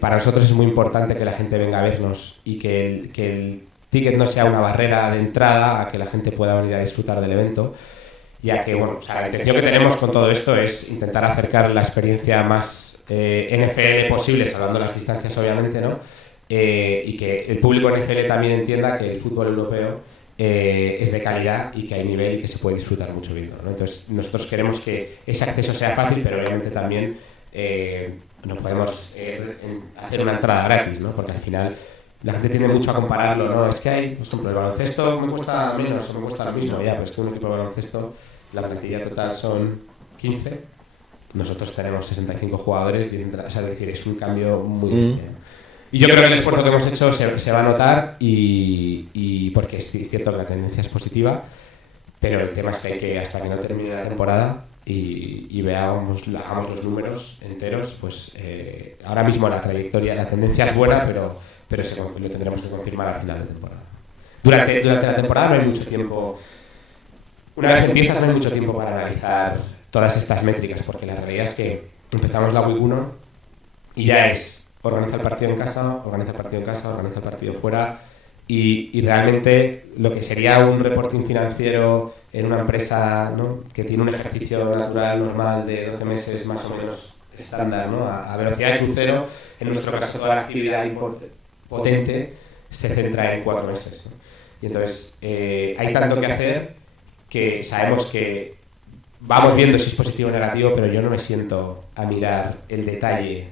para nosotros es muy importante que la gente venga a vernos y que el ticket no sea una barrera de entrada a que la gente pueda venir a disfrutar del evento, ya que bueno, o sea, la intención que tenemos con todo esto es intentar acercar la experiencia más NFL posible, salvando las distancias obviamente, ¿no? Y que el público NFL también entienda que el fútbol europeo es de calidad y que hay nivel y que se puede disfrutar mucho viendo, ¿no? Entonces nosotros queremos que ese acceso sea fácil, pero obviamente también no podemos hacer una entrada gratis, ¿no? Porque al final la gente tiende mucho a compararlo, ¿no? Es que hay, por ejemplo, el baloncesto me cuesta menos o me cuesta lo mismo, ya, pero es que un equipo de baloncesto, la plantilla total son 15, nosotros tenemos 65 jugadores, o sea, es decir, es un cambio muy bestia. Y yo creo que el esfuerzo que hemos hecho se va a notar y porque es cierto que la tendencia es positiva, pero el tema es que hay que, hasta que no termine la temporada y hagamos los números enteros, pues ahora mismo la trayectoria, la tendencia es buena, pero lo tendremos que confirmar al final de temporada. Durante la temporada no hay mucho tiempo, una vez empiezas no hay mucho tiempo para analizar todas estas métricas, porque la realidad es que empezamos la Week 1 y ya es organiza el partido en casa, organiza el partido en casa, organiza el partido fuera y realmente lo que sería un reporting financiero en una empresa, ¿no?, que tiene un ejercicio natural normal de 12 meses más o menos estándar, ¿no?, a velocidad de crucero, en nuestro caso toda la actividad potente se centra en 4 meses, ¿no? Y entonces hay tanto que hacer que sabemos que vamos viendo si es positivo o negativo, pero yo no me siento a mirar el detalle.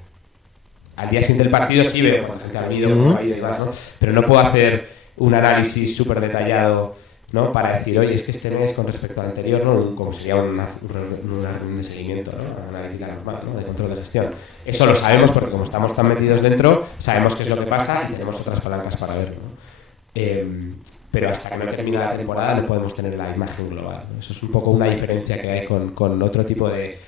Al día siguiente del partido sí veo cuando gente ha habido, cómo ha ido y demás, ¿no? Pero no puedo hacer un análisis súper detallado, ¿no?, para decir, oye, es que este mes con respecto al anterior, ¿no?, como sería una reunión de seguimiento, ¿no?, una analítica normal, ¿no?, de control de gestión. Eso lo sabemos porque como estamos tan metidos dentro, sabemos qué es lo que pasa y tenemos otras palancas para verlo, ¿no? Pero hasta que no termine la temporada no podemos tener la imagen global, ¿no? Eso es un poco una diferencia que hay con otro tipo de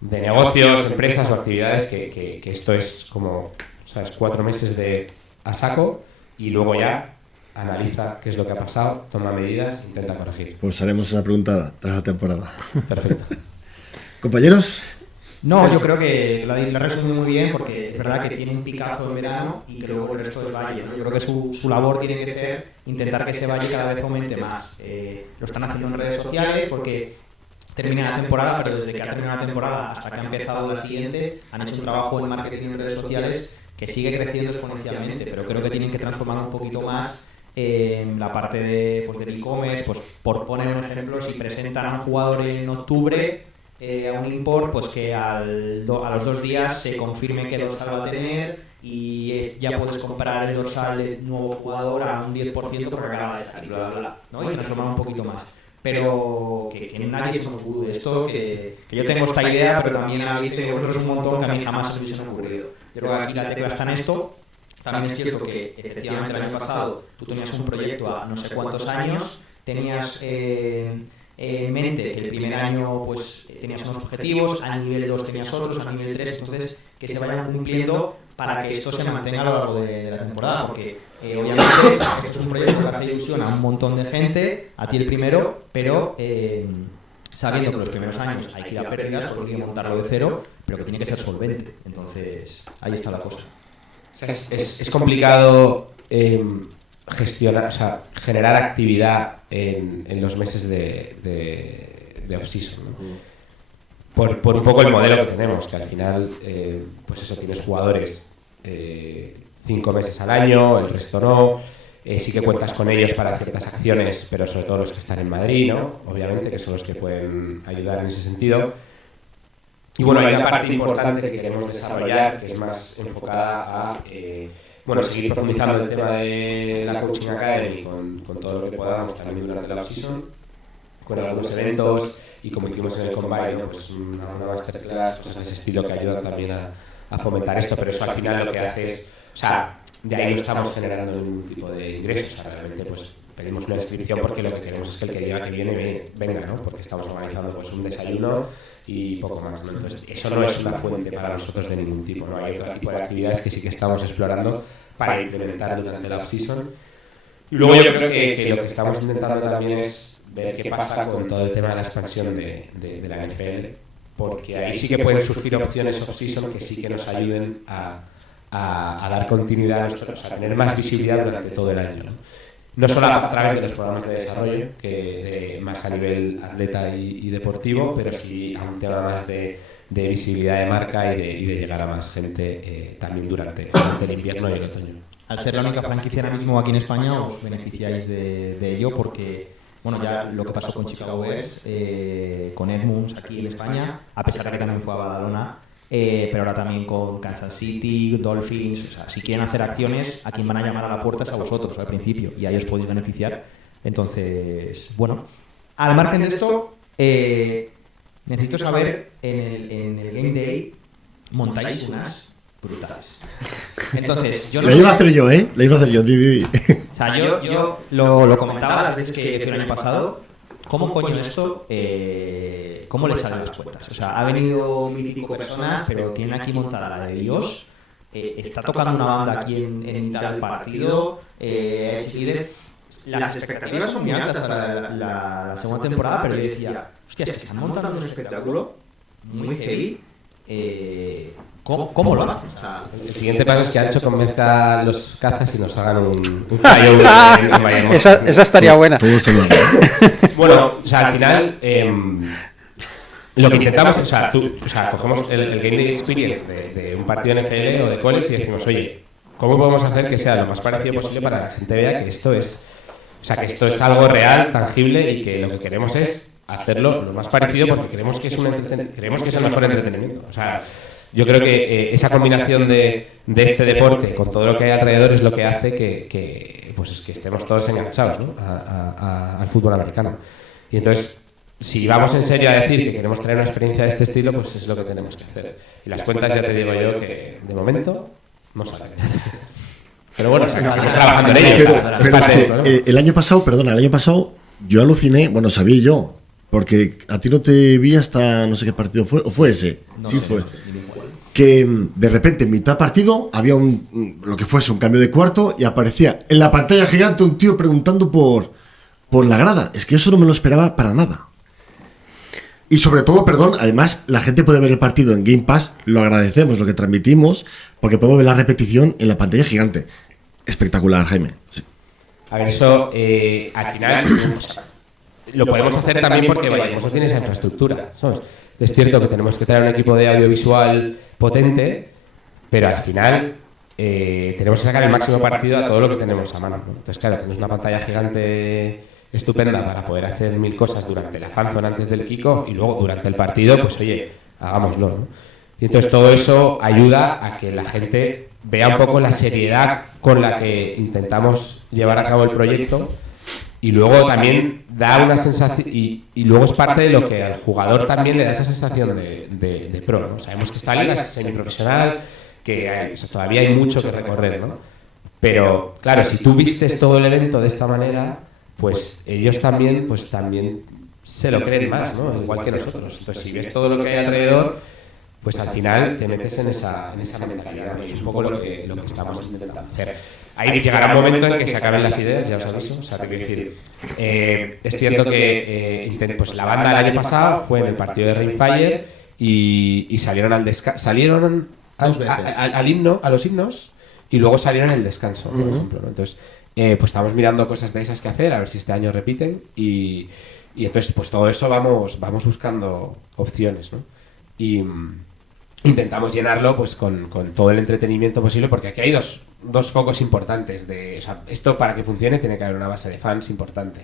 negocios, empresas o actividades que esto es como, ¿sabes?, 4 meses a saco y luego ya analiza qué es lo que ha pasado, toma medidas, intenta corregir. Pues haremos esa pregunta tras la temporada. Perfecto. Compañeros. No, yo creo que la resume muy bien porque es verdad que tiene un picazo en verano y que luego el resto es valle, ¿no? Yo creo que su labor tiene que ser intentar que ese valle cada vez aumente más. Lo están haciendo en redes sociales porque termina la temporada, pero desde que ha terminado la temporada hasta que ha empezado la siguiente han hecho un trabajo en marketing en redes sociales que sigue creciendo exponencialmente, pero creo que tienen que transformar un poquito más en la parte del e-commerce. Pues por poner un ejemplo, si presentan a un jugador en octubre a un import, pues que a los 2 días se confirme qué dorsal va a tener y ya puedes comprar el dorsal del nuevo jugador a un 10% porque acaba de salir, bla, bla, bla, ¿no? Y transformar un poquito más. Pero que nadie somos gurú de esto, que yo tengo esta idea, pero también habéis tenido vosotros un montón que a mí jamás se me hubiesen ocurrido. Yo creo que aquí la tecla está en esto. También es cierto que efectivamente el año pasado tú tenías un proyecto a no sé cuántos años, tenías en mente que el primer año pues tenías unos objetivos, a nivel 2 tenías otros, a nivel 3, entonces que se vayan cumpliendo para que esto se mantenga a lo largo de la temporada, porque obviamente esto es un proyecto que hace ilusión a un montón de gente, a ti el primero, pero sabiendo que los primeros años hay que ir a pérdidas porque hay que montarlo de cero, pero que tiene que ser solvente. Entonces ahí está la cosa. O sea, es complicado gestionar, o sea, generar actividad en los meses de off-season, ¿no? Por un poco el modelo que tenemos, que al final, pues eso, tienes jugadores 5 meses al año, el resto no. Sí que cuentas con ellos para ciertas acciones, pero sobre todo los que están en Madrid, ¿no?, obviamente, que son los que pueden ayudar en ese sentido. Y bueno, hay una parte importante que queremos desarrollar, que es más enfocada a seguir profundizando en el tema de la Coaching Academy con todo lo que podamos también durante la off-season, con algunos eventos y como hicimos en el Combine, ¿no?, pues una masterclass, cosas de ese estilo que ayudan también a fomentar esto, pero eso al final lo que hace es, o sea, de ahí no estamos generando ningún tipo de ingresos, o sea, realmente pues pedimos una inscripción porque lo que queremos es que el que lleva que viene venga, ¿no?, porque estamos organizando pues un desayuno y poco más, ¿no? Entonces eso no es una fuente para nosotros de ningún tipo, ¿no? Hay otro tipo de actividades que sí que estamos explorando para implementar durante la off-season. Y luego yo creo que lo que estamos intentando también es ver qué pasa con todo el tema de la expansión de la NFL, porque ahí sí que pueden surgir opciones off-season que sí que nos ayuden a dar continuidad a nosotros, a tener más visibilidad durante todo el año, ¿no? No solo a través de los programas de desarrollo, más a nivel atleta y deportivo, pero sí a un tema más de visibilidad de marca y de llegar a más gente también durante el invierno y el otoño. al ser la única franquicia ahora mismo aquí en España, os beneficiáis de ello porque, bueno, ya lo que pasó con Chicago Bears, con Edmunds aquí en España, a pesar de que también fue a Badalona, pero ahora también con Kansas City, Dolphins, o sea, si quieren hacer acciones, a quien van a llamar a la puerta es a vosotros al principio y ahí os podéis beneficiar. Entonces, bueno, al margen de esto, necesito saber, en el Game Day montáis unas brutales. Entonces, yo no La iba a hacer yo, ¿eh? La iba a hacer yo, di. O sea, yo lo comentaba las veces que fui el año pasado. ¿Cómo coño esto? ¿Cómo le salen las cuentas? O sea, ha venido 1000 y pico personas, pero tienen aquí montada la de Dios. Está tocando una banda aquí en mitad del partido. Las expectativas son muy altas para la segunda temporada, pero yo decía, hostia, es que están montando un espectáculo muy heavy. ¿Cómo lo hacen? O sea, El siguiente paso es que Ancho convenzca a los cazas y nos hagan un en Miami. Esa estaría buena. Todo se lo Bueno, o sea, al final lo que intentamos es, cogemos el Game Day Experience de un partido NFL o de college y decimos, oye, ¿cómo podemos hacer que sea lo más parecido posible para que la gente vea que esto es, que esto es algo real, tangible y que lo que queremos es hacerlo lo más parecido porque creemos que es el mejor entretenimiento. O sea, yo creo que esa combinación de este deporte con todo lo que hay alrededor es lo que hace que estemos todos enganchados, ¿no? al fútbol americano. Y entonces, si vamos en serio a decir que queremos traer una experiencia de este estilo, pues es lo que tenemos que hacer. Y las cuentas ya te digo yo que de momento no salen. Pero bueno, seguimos trabajando en ello. Pero es que el año pasado yo aluciné, bueno, sabía yo, porque a ti no te vi hasta no sé qué partido fue, o fue ese. Sí, fue. Que de repente en mitad partido había lo que fuese un cambio de cuarto y aparecía en la pantalla gigante un tío preguntando por la grada. Es que eso no me lo esperaba para nada. Y sobre todo, además la gente puede ver el partido en Game Pass, lo agradecemos, lo que transmitimos, porque podemos ver la repetición en la pantalla gigante. Espectacular, Jaime. Sí. A ver, eso al final lo podemos hacer también porque Vallehermoso tiene esa infraestructura, ¿sabes? Es cierto que tenemos que traer un equipo de audiovisual potente, pero al final tenemos que sacar el máximo partido a todo lo que tenemos a mano, ¿no? Entonces, claro, tenemos una pantalla gigante estupenda para poder hacer 1000 cosas durante la fanzone antes del kickoff y luego durante el partido, pues oye, hagámoslo, ¿no? Y entonces todo eso ayuda a que la gente vea un poco la seriedad con la que intentamos llevar a cabo el proyecto. Y luego también da una sensación, y luego es parte de lo que al jugador también le da esa sensación de pro, ¿no? Sabemos que esta liga es semiprofesional, que todavía hay mucho que recorrer, ¿no? Pero claro, si tú vistes todo el evento de esta manera, pues ellos también se lo creen más, ¿no? Igual que nosotros. Entonces, si ves todo lo que hay alrededor, pues al final te metes en esa mentalidad, ¿no? Y es un poco lo que estamos intentando hacer. Ahí llegará un momento en que se acaben las ideas, ya os aviso. O sea, te quiero decir, es cierto que pues la banda el año pasado fue en el partido de Rainfire y salieron al himno, a los himnos, y luego salieron en el descanso, por ejemplo, ¿no? Entonces, pues estamos mirando cosas de esas que hacer, a ver si este año repiten, y entonces pues todo eso vamos buscando opciones, ¿no? Y intentamos llenarlo pues con todo el entretenimiento posible, porque aquí hay dos focos importantes. O sea, esto para que funcione tiene que haber una base de fans importante.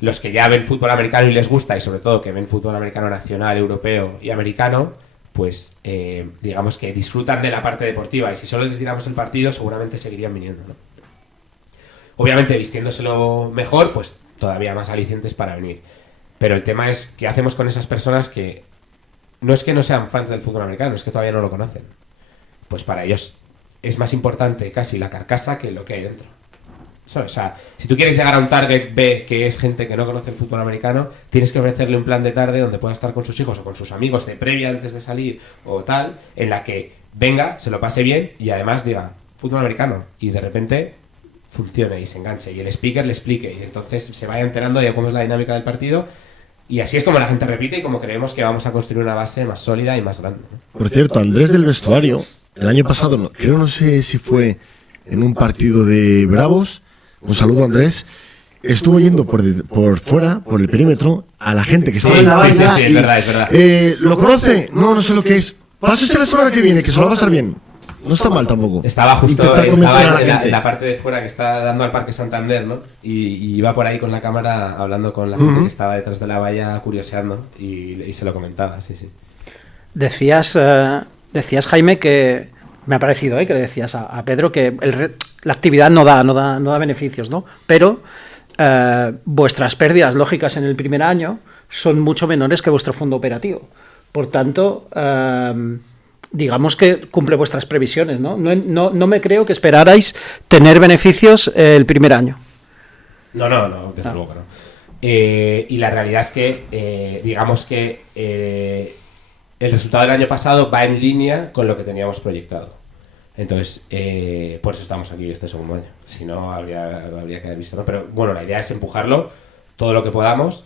Los que ya ven fútbol americano y les gusta, y sobre todo que ven fútbol americano nacional, europeo y americano, pues digamos que disfrutan de la parte deportiva, y si solo les diéramos el partido seguramente seguirían viniendo, ¿no? Obviamente vistiéndoselo mejor, pues todavía más alicientes para venir. Pero el tema es qué hacemos con esas personas que no es que no sean fans del fútbol americano, es que todavía no lo conocen. Pues para ellos es más importante casi la carcasa que lo que hay dentro. O sea, si tú quieres llegar a un target B, que es gente que no conoce el fútbol americano, tienes que ofrecerle un plan de tarde donde pueda estar con sus hijos o con sus amigos de previa antes de salir o tal, en la que venga, se lo pase bien y además diga fútbol americano, y de repente funcione y se enganche y el speaker le explique y entonces se vaya enterando de cómo es la dinámica del partido. Y así es como la gente repite y como creemos que vamos a construir una base más sólida y más grande, ¿no? Por cierto, Andrés del vestuario, el año pasado, no sé si fue en un partido de Bravos, un saludo Andrés, estuvo yendo por fuera, por el perímetro, a la gente que estaba en la banda. Sí, es verdad. ¿Lo conoce? No sé lo que es. Pásese la semana que viene, que se lo va a pasar bien. No está mal tampoco. Estaba justo Intentar convencer a la en gente. la parte de fuera que está dando al Parque Santander, ¿no? Y iba por ahí con la cámara hablando con la gente que estaba detrás de la valla, curioseando, y se lo comentaba, sí, sí. Decías, Jaime, que me ha parecido, que le decías a Pedro que la actividad no da beneficios, ¿no? Pero vuestras pérdidas lógicas en el primer año son mucho menores que vuestro fondo operativo. Por tanto, digamos que cumple vuestras previsiones, ¿no? No me creo que esperarais tener beneficios el primer año. No, desde luego que no. Y la realidad es que, digamos que el resultado del año pasado va en línea con lo que teníamos proyectado. Entonces, por eso estamos aquí este segundo año. Si no, habría que haber visto, ¿no? Pero bueno, la idea es empujarlo todo lo que podamos,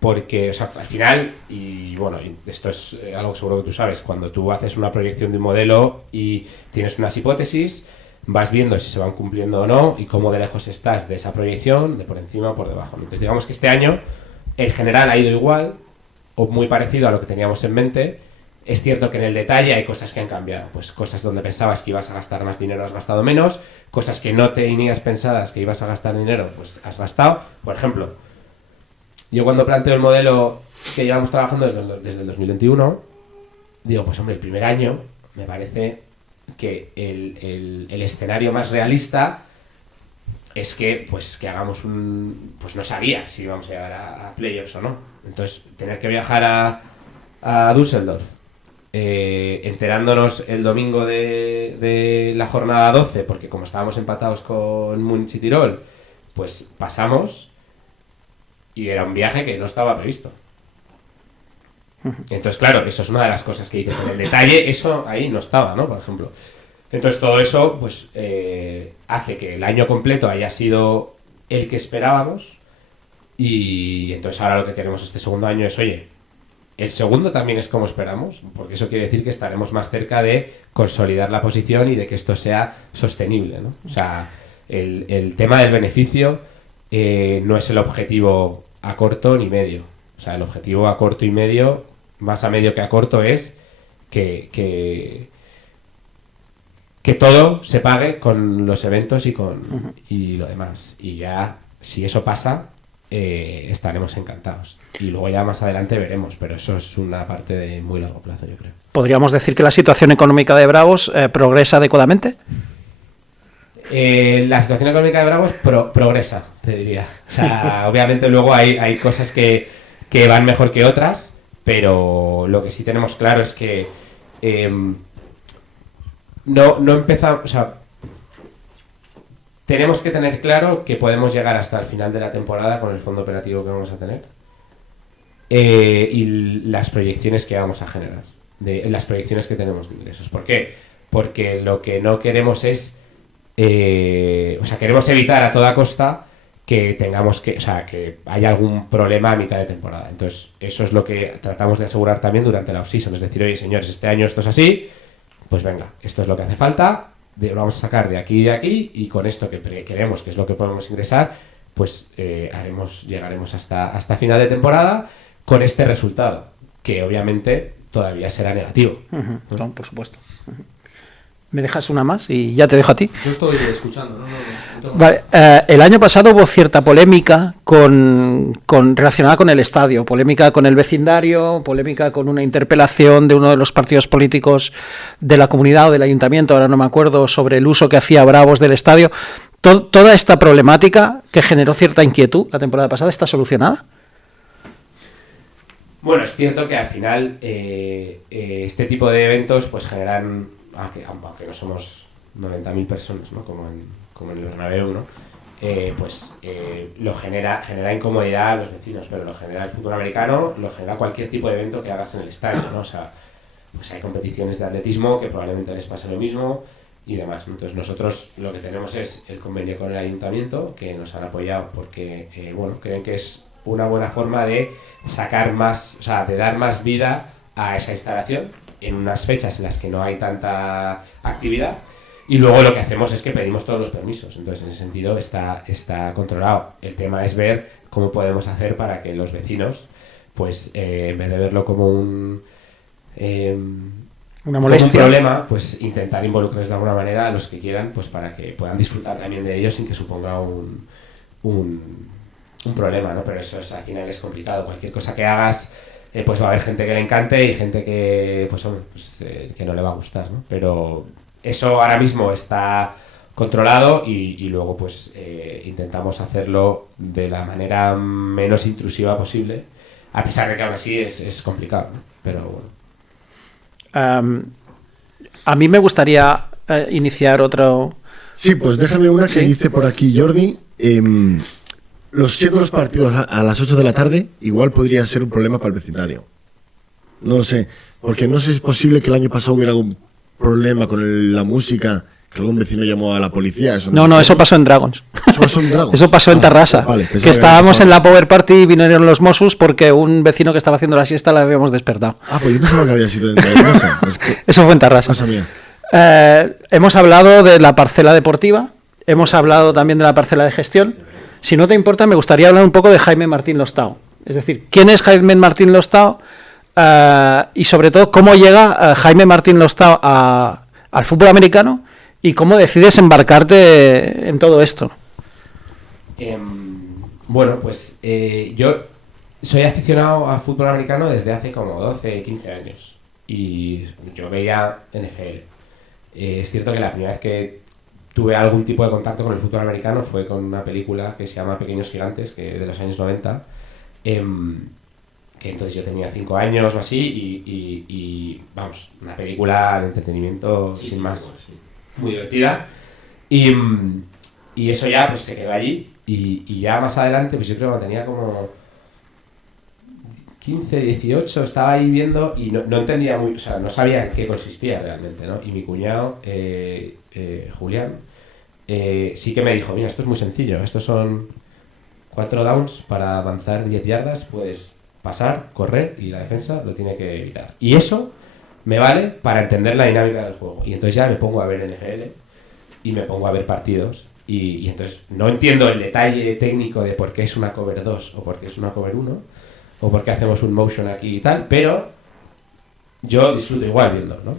porque, o sea, al final, y bueno, y esto es algo que seguro que tú sabes, cuando tú haces una proyección de un modelo y tienes unas hipótesis, vas viendo si se van cumpliendo o no y cómo de lejos estás de esa proyección, de por encima o por debajo, ¿no? Entonces, digamos que este año, el general ha ido igual o muy parecido a lo que teníamos en mente. Es cierto que en el detalle hay cosas que han cambiado, pues cosas donde pensabas que ibas a gastar más dinero has gastado menos, cosas que no tenías pensadas que ibas a gastar dinero pues has gastado. Por ejemplo, yo cuando planteo el modelo que llevamos trabajando desde el 2021, digo, pues hombre, el primer año me parece que el escenario más realista es que hagamos pues no sabía si íbamos a llegar a playoffs o no. Entonces, tener que viajar a Düsseldorf, enterándonos el domingo de la jornada 12, porque como estábamos empatados con Múnich y Tirol, pues pasamos y era un viaje que no estaba previsto. Entonces, claro, eso es una de las cosas que dices en el detalle, eso ahí no estaba, ¿no? Por ejemplo. Entonces, todo eso pues hace que el año completo haya sido el que esperábamos, y entonces ahora lo que queremos este segundo año es, oye, el segundo también es como esperamos, porque eso quiere decir que estaremos más cerca de consolidar la posición y de que esto sea sostenible, ¿no? O sea, el tema del beneficio no es el objetivo a corto ni medio. O sea, el objetivo a corto y medio, más a medio que a corto, es que todo se pague con los eventos y lo demás. Y ya, si eso pasa, estaremos encantados. Y luego ya más adelante veremos, pero eso es una parte de muy largo plazo, yo creo. ¿Podríamos decir que la situación económica de Bravos progresa adecuadamente? La situación económica de Bravos progresa, te diría. O sea, obviamente luego hay cosas que van mejor que otras, pero lo que sí tenemos claro es que no empezamos, o sea, tenemos que tener claro que podemos llegar hasta el final de la temporada con el fondo operativo que vamos a tener y las proyecciones que vamos a generar, las proyecciones que tenemos de ingresos. ¿Por qué? Porque lo que no queremos es, queremos evitar a toda costa que tengamos que haya algún problema a mitad de temporada. Entonces, eso es lo que tratamos de asegurar también durante la off-season. Es decir, oye, señores, este año esto es así, pues venga, esto es lo que hace falta, lo vamos a sacar de aquí y de aquí, y con esto que queremos, que es lo que podemos ingresar, pues llegaremos hasta final de temporada con este resultado, que obviamente todavía será negativo. No, por supuesto. ¿Me dejas una más y ya te dejo a ti? Yo estoy escuchando, ¿no? Vale, el año pasado hubo cierta polémica relacionada con el estadio, polémica con el vecindario, polémica con una interpelación de uno de los partidos políticos de la comunidad o del ayuntamiento, ahora no me acuerdo, sobre el uso que hacía Bravos del estadio. ¿Toda esta problemática que generó cierta inquietud la temporada pasada está solucionada? Bueno, es cierto que al final este tipo de eventos pues generan, aunque no somos 90.000 personas, ¿no? como en el Bernabéu, ¿no? Lo genera incomodidad a los vecinos, pero lo genera el fútbol americano, lo genera cualquier tipo de evento que hagas en el estadio, ¿no? O sea, pues hay competiciones de atletismo que probablemente les pase lo mismo y demás, ¿no? Entonces nosotros lo que tenemos es el convenio con el ayuntamiento, que nos han apoyado porque creen que es una buena forma de sacar más, o sea, de dar más vida a esa instalación en unas fechas en las que no hay tanta actividad. Y luego lo que hacemos es que pedimos todos los permisos. Entonces, en ese sentido, está controlado. El tema es ver cómo podemos hacer para que los vecinos, pues, en vez de verlo como Una como molestia. un problema, pues intentar involucrarles de alguna manera a los que quieran, pues para que puedan disfrutar también de ellos sin que suponga un problema, ¿no? Pero eso al final es complicado. Cualquier cosa que hagas, pues va a haber gente que le encante y gente que, pues, hombre, que no le va a gustar, ¿no? Pero eso ahora mismo está controlado y luego pues intentamos hacerlo de la manera menos intrusiva posible, a pesar de que aún así es complicado, ¿no? Pero bueno. A mí me gustaría iniciar otro... Sí, pues déjame una que Sí. dice por aquí Jordi. Siendo los partidos a las 8 de la tarde, igual podría ser un problema para el vecindario. No lo sé, porque no sé si es posible que el año pasado hubiera algún problema con la música, que algún vecino llamó a la policía. No, eso pasó en Dragons. Eso pasó en Dragons. Eso pasó en Tarrasa. Vale, pensaba que estábamos pasado. en la Power Party y vinieron los Mossos porque un vecino que estaba haciendo la siesta la habíamos despertado. Pues yo pensaba que había sido dentro de casa. Es que, Eso fue en Tarrasa. cosa mía. Hemos hablado de la parcela deportiva, hemos hablado también de la parcela de gestión. Si no te importa, me gustaría hablar un poco de Jaime Martín Lostao. Es decir, ¿quién es Jaime Martín Lostao? Y sobre todo, ¿cómo llega Jaime Martín Lostao al fútbol americano? ¿Y cómo decides embarcarte en todo esto? Bueno, pues yo soy aficionado al fútbol americano desde hace como 12, 15 años. Y yo veía NFL. Es cierto que la primera vez que tuve algún tipo de contacto con el fútbol americano fue con una película que se llama Pequeños Gigantes, que de los años 90, que entonces yo tenía 5 años o así, y vamos, una película de entretenimiento sin más, muy divertida. Y eso ya pues se quedó allí, y ya más adelante, pues yo creo que tenía como 15, 18, estaba ahí viendo y no entendía muy, o sea, no sabía en qué consistía realmente, ¿no? Y mi cuñado, Julián, sí que me dijo, mira, esto es muy sencillo, estos son 4 downs para avanzar 10 yardas, puedes pasar, correr y la defensa lo tiene que evitar. Y eso me vale para entender la dinámica del juego. Y entonces ya me pongo a ver NFL y me pongo a ver partidos y entonces no entiendo el detalle técnico de por qué es una cover 2 o por qué es una cover 1 o por qué hacemos un motion aquí y tal, pero yo disfruto igual viendo, ¿no?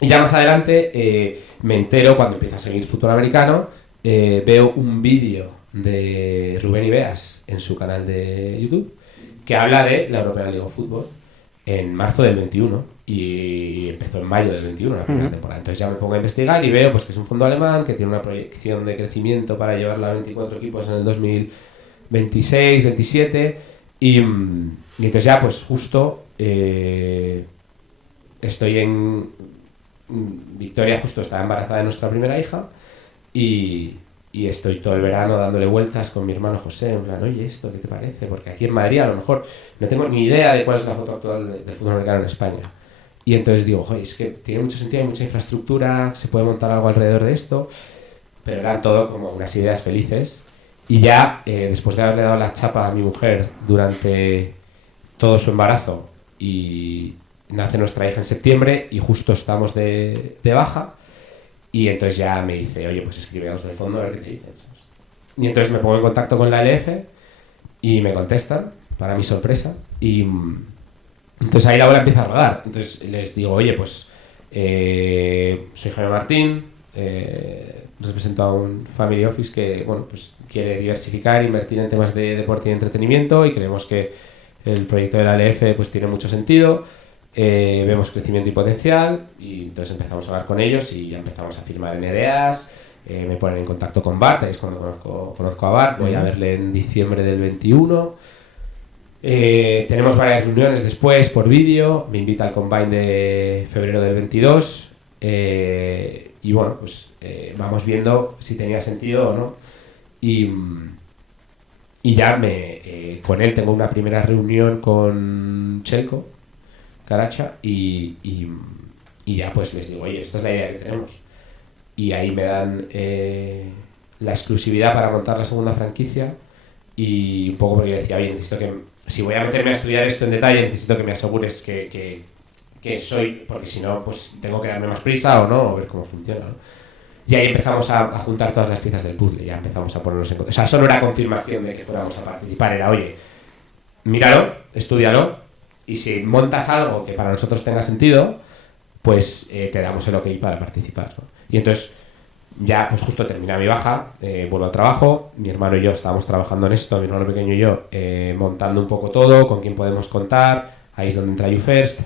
Y ya más adelante me entero cuando empiezo a seguir fútbol americano, veo un vídeo de Rubén Ibeas en su canal de YouTube que habla de la European League of Football en marzo del 21 y empezó en mayo del 21 la primera temporada. Entonces ya me pongo a investigar y veo pues que es un fondo alemán que tiene una proyección de crecimiento para llevarlo a 24 equipos en el 2026, 27 y entonces ya pues justo estoy en Victoria, justo estaba embarazada de nuestra primera hija y estoy todo el verano dándole vueltas con mi hermano José, en plan, oye, ¿esto qué te parece? Porque aquí en Madrid a lo mejor no tengo ni idea de cuál es la foto actual del fútbol americano en España. Y entonces digo, joder, es que tiene mucho sentido, hay mucha infraestructura, se puede montar algo alrededor de esto, pero eran todo como unas ideas felices. Y ya, después de haberle dado la chapa a mi mujer durante todo su embarazo y nace nuestra hija en septiembre y justo estamos de baja, y entonces ya me dice, oye, pues escribe a los del fondo a ver qué te dicen. Y entonces me pongo en contacto con la LF y me contestan, para mi sorpresa, y entonces ahí la bola empieza a rodar. Entonces les digo, oye, pues soy Jaime Martín, represento a un family office que, bueno, pues quiere diversificar, invertir en temas de deporte y entretenimiento y creemos que el proyecto de la LF pues tiene mucho sentido. Vemos crecimiento y potencial y entonces empezamos a hablar con ellos y ya empezamos a firmar NDAs, me ponen en contacto con Bart, ahí es cuando conozco a Bart, voy a verle en diciembre del 21, tenemos varias reuniones después por vídeo, me invita al Combine de febrero del 22 y bueno, pues vamos viendo si tenía sentido o no y ya con él tengo una primera reunión con Chelko Caracha y ya pues les digo, oye, esta es la idea que tenemos y ahí me dan la exclusividad para montar la segunda franquicia y un poco porque yo decía, oye, necesito que si voy a meterme a estudiar esto en detalle necesito que me asegures que soy, porque si no pues tengo que darme más prisa o no, o ver cómo funciona, ¿no? Y ahí empezamos a juntar todas las piezas del puzzle, ya empezamos a ponernos en contacto, o sea, solo era confirmación de que fuéramos a participar, era, oye, míralo, estúdialo y si montas algo que para nosotros tenga sentido, pues te damos el ok para participar, ¿no? Y entonces ya pues justo termina mi baja, vuelvo al trabajo, mi hermano y yo estábamos trabajando en esto, mi hermano pequeño y yo montando un poco todo, con quién podemos contar, ahí es donde entra YouFirst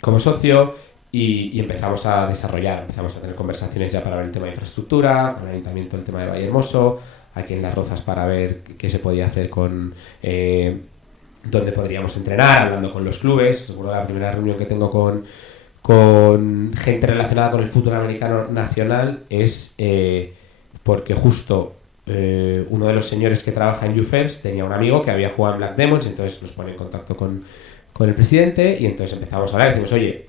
como socio y empezamos a desarrollar, empezamos a tener conversaciones ya para ver el tema de infraestructura, con el ayuntamiento el tema de Vallehermoso, aquí en Las Rozas para ver qué se podía hacer con dónde podríamos entrenar, hablando con los clubes. Recuerdo la primera reunión que tengo con gente relacionada con el fútbol americano nacional es porque justo uno de los señores que trabaja en YouFirst tenía un amigo que había jugado en Black Demons, entonces nos pone en contacto con el presidente y entonces empezamos a hablar y decimos, oye,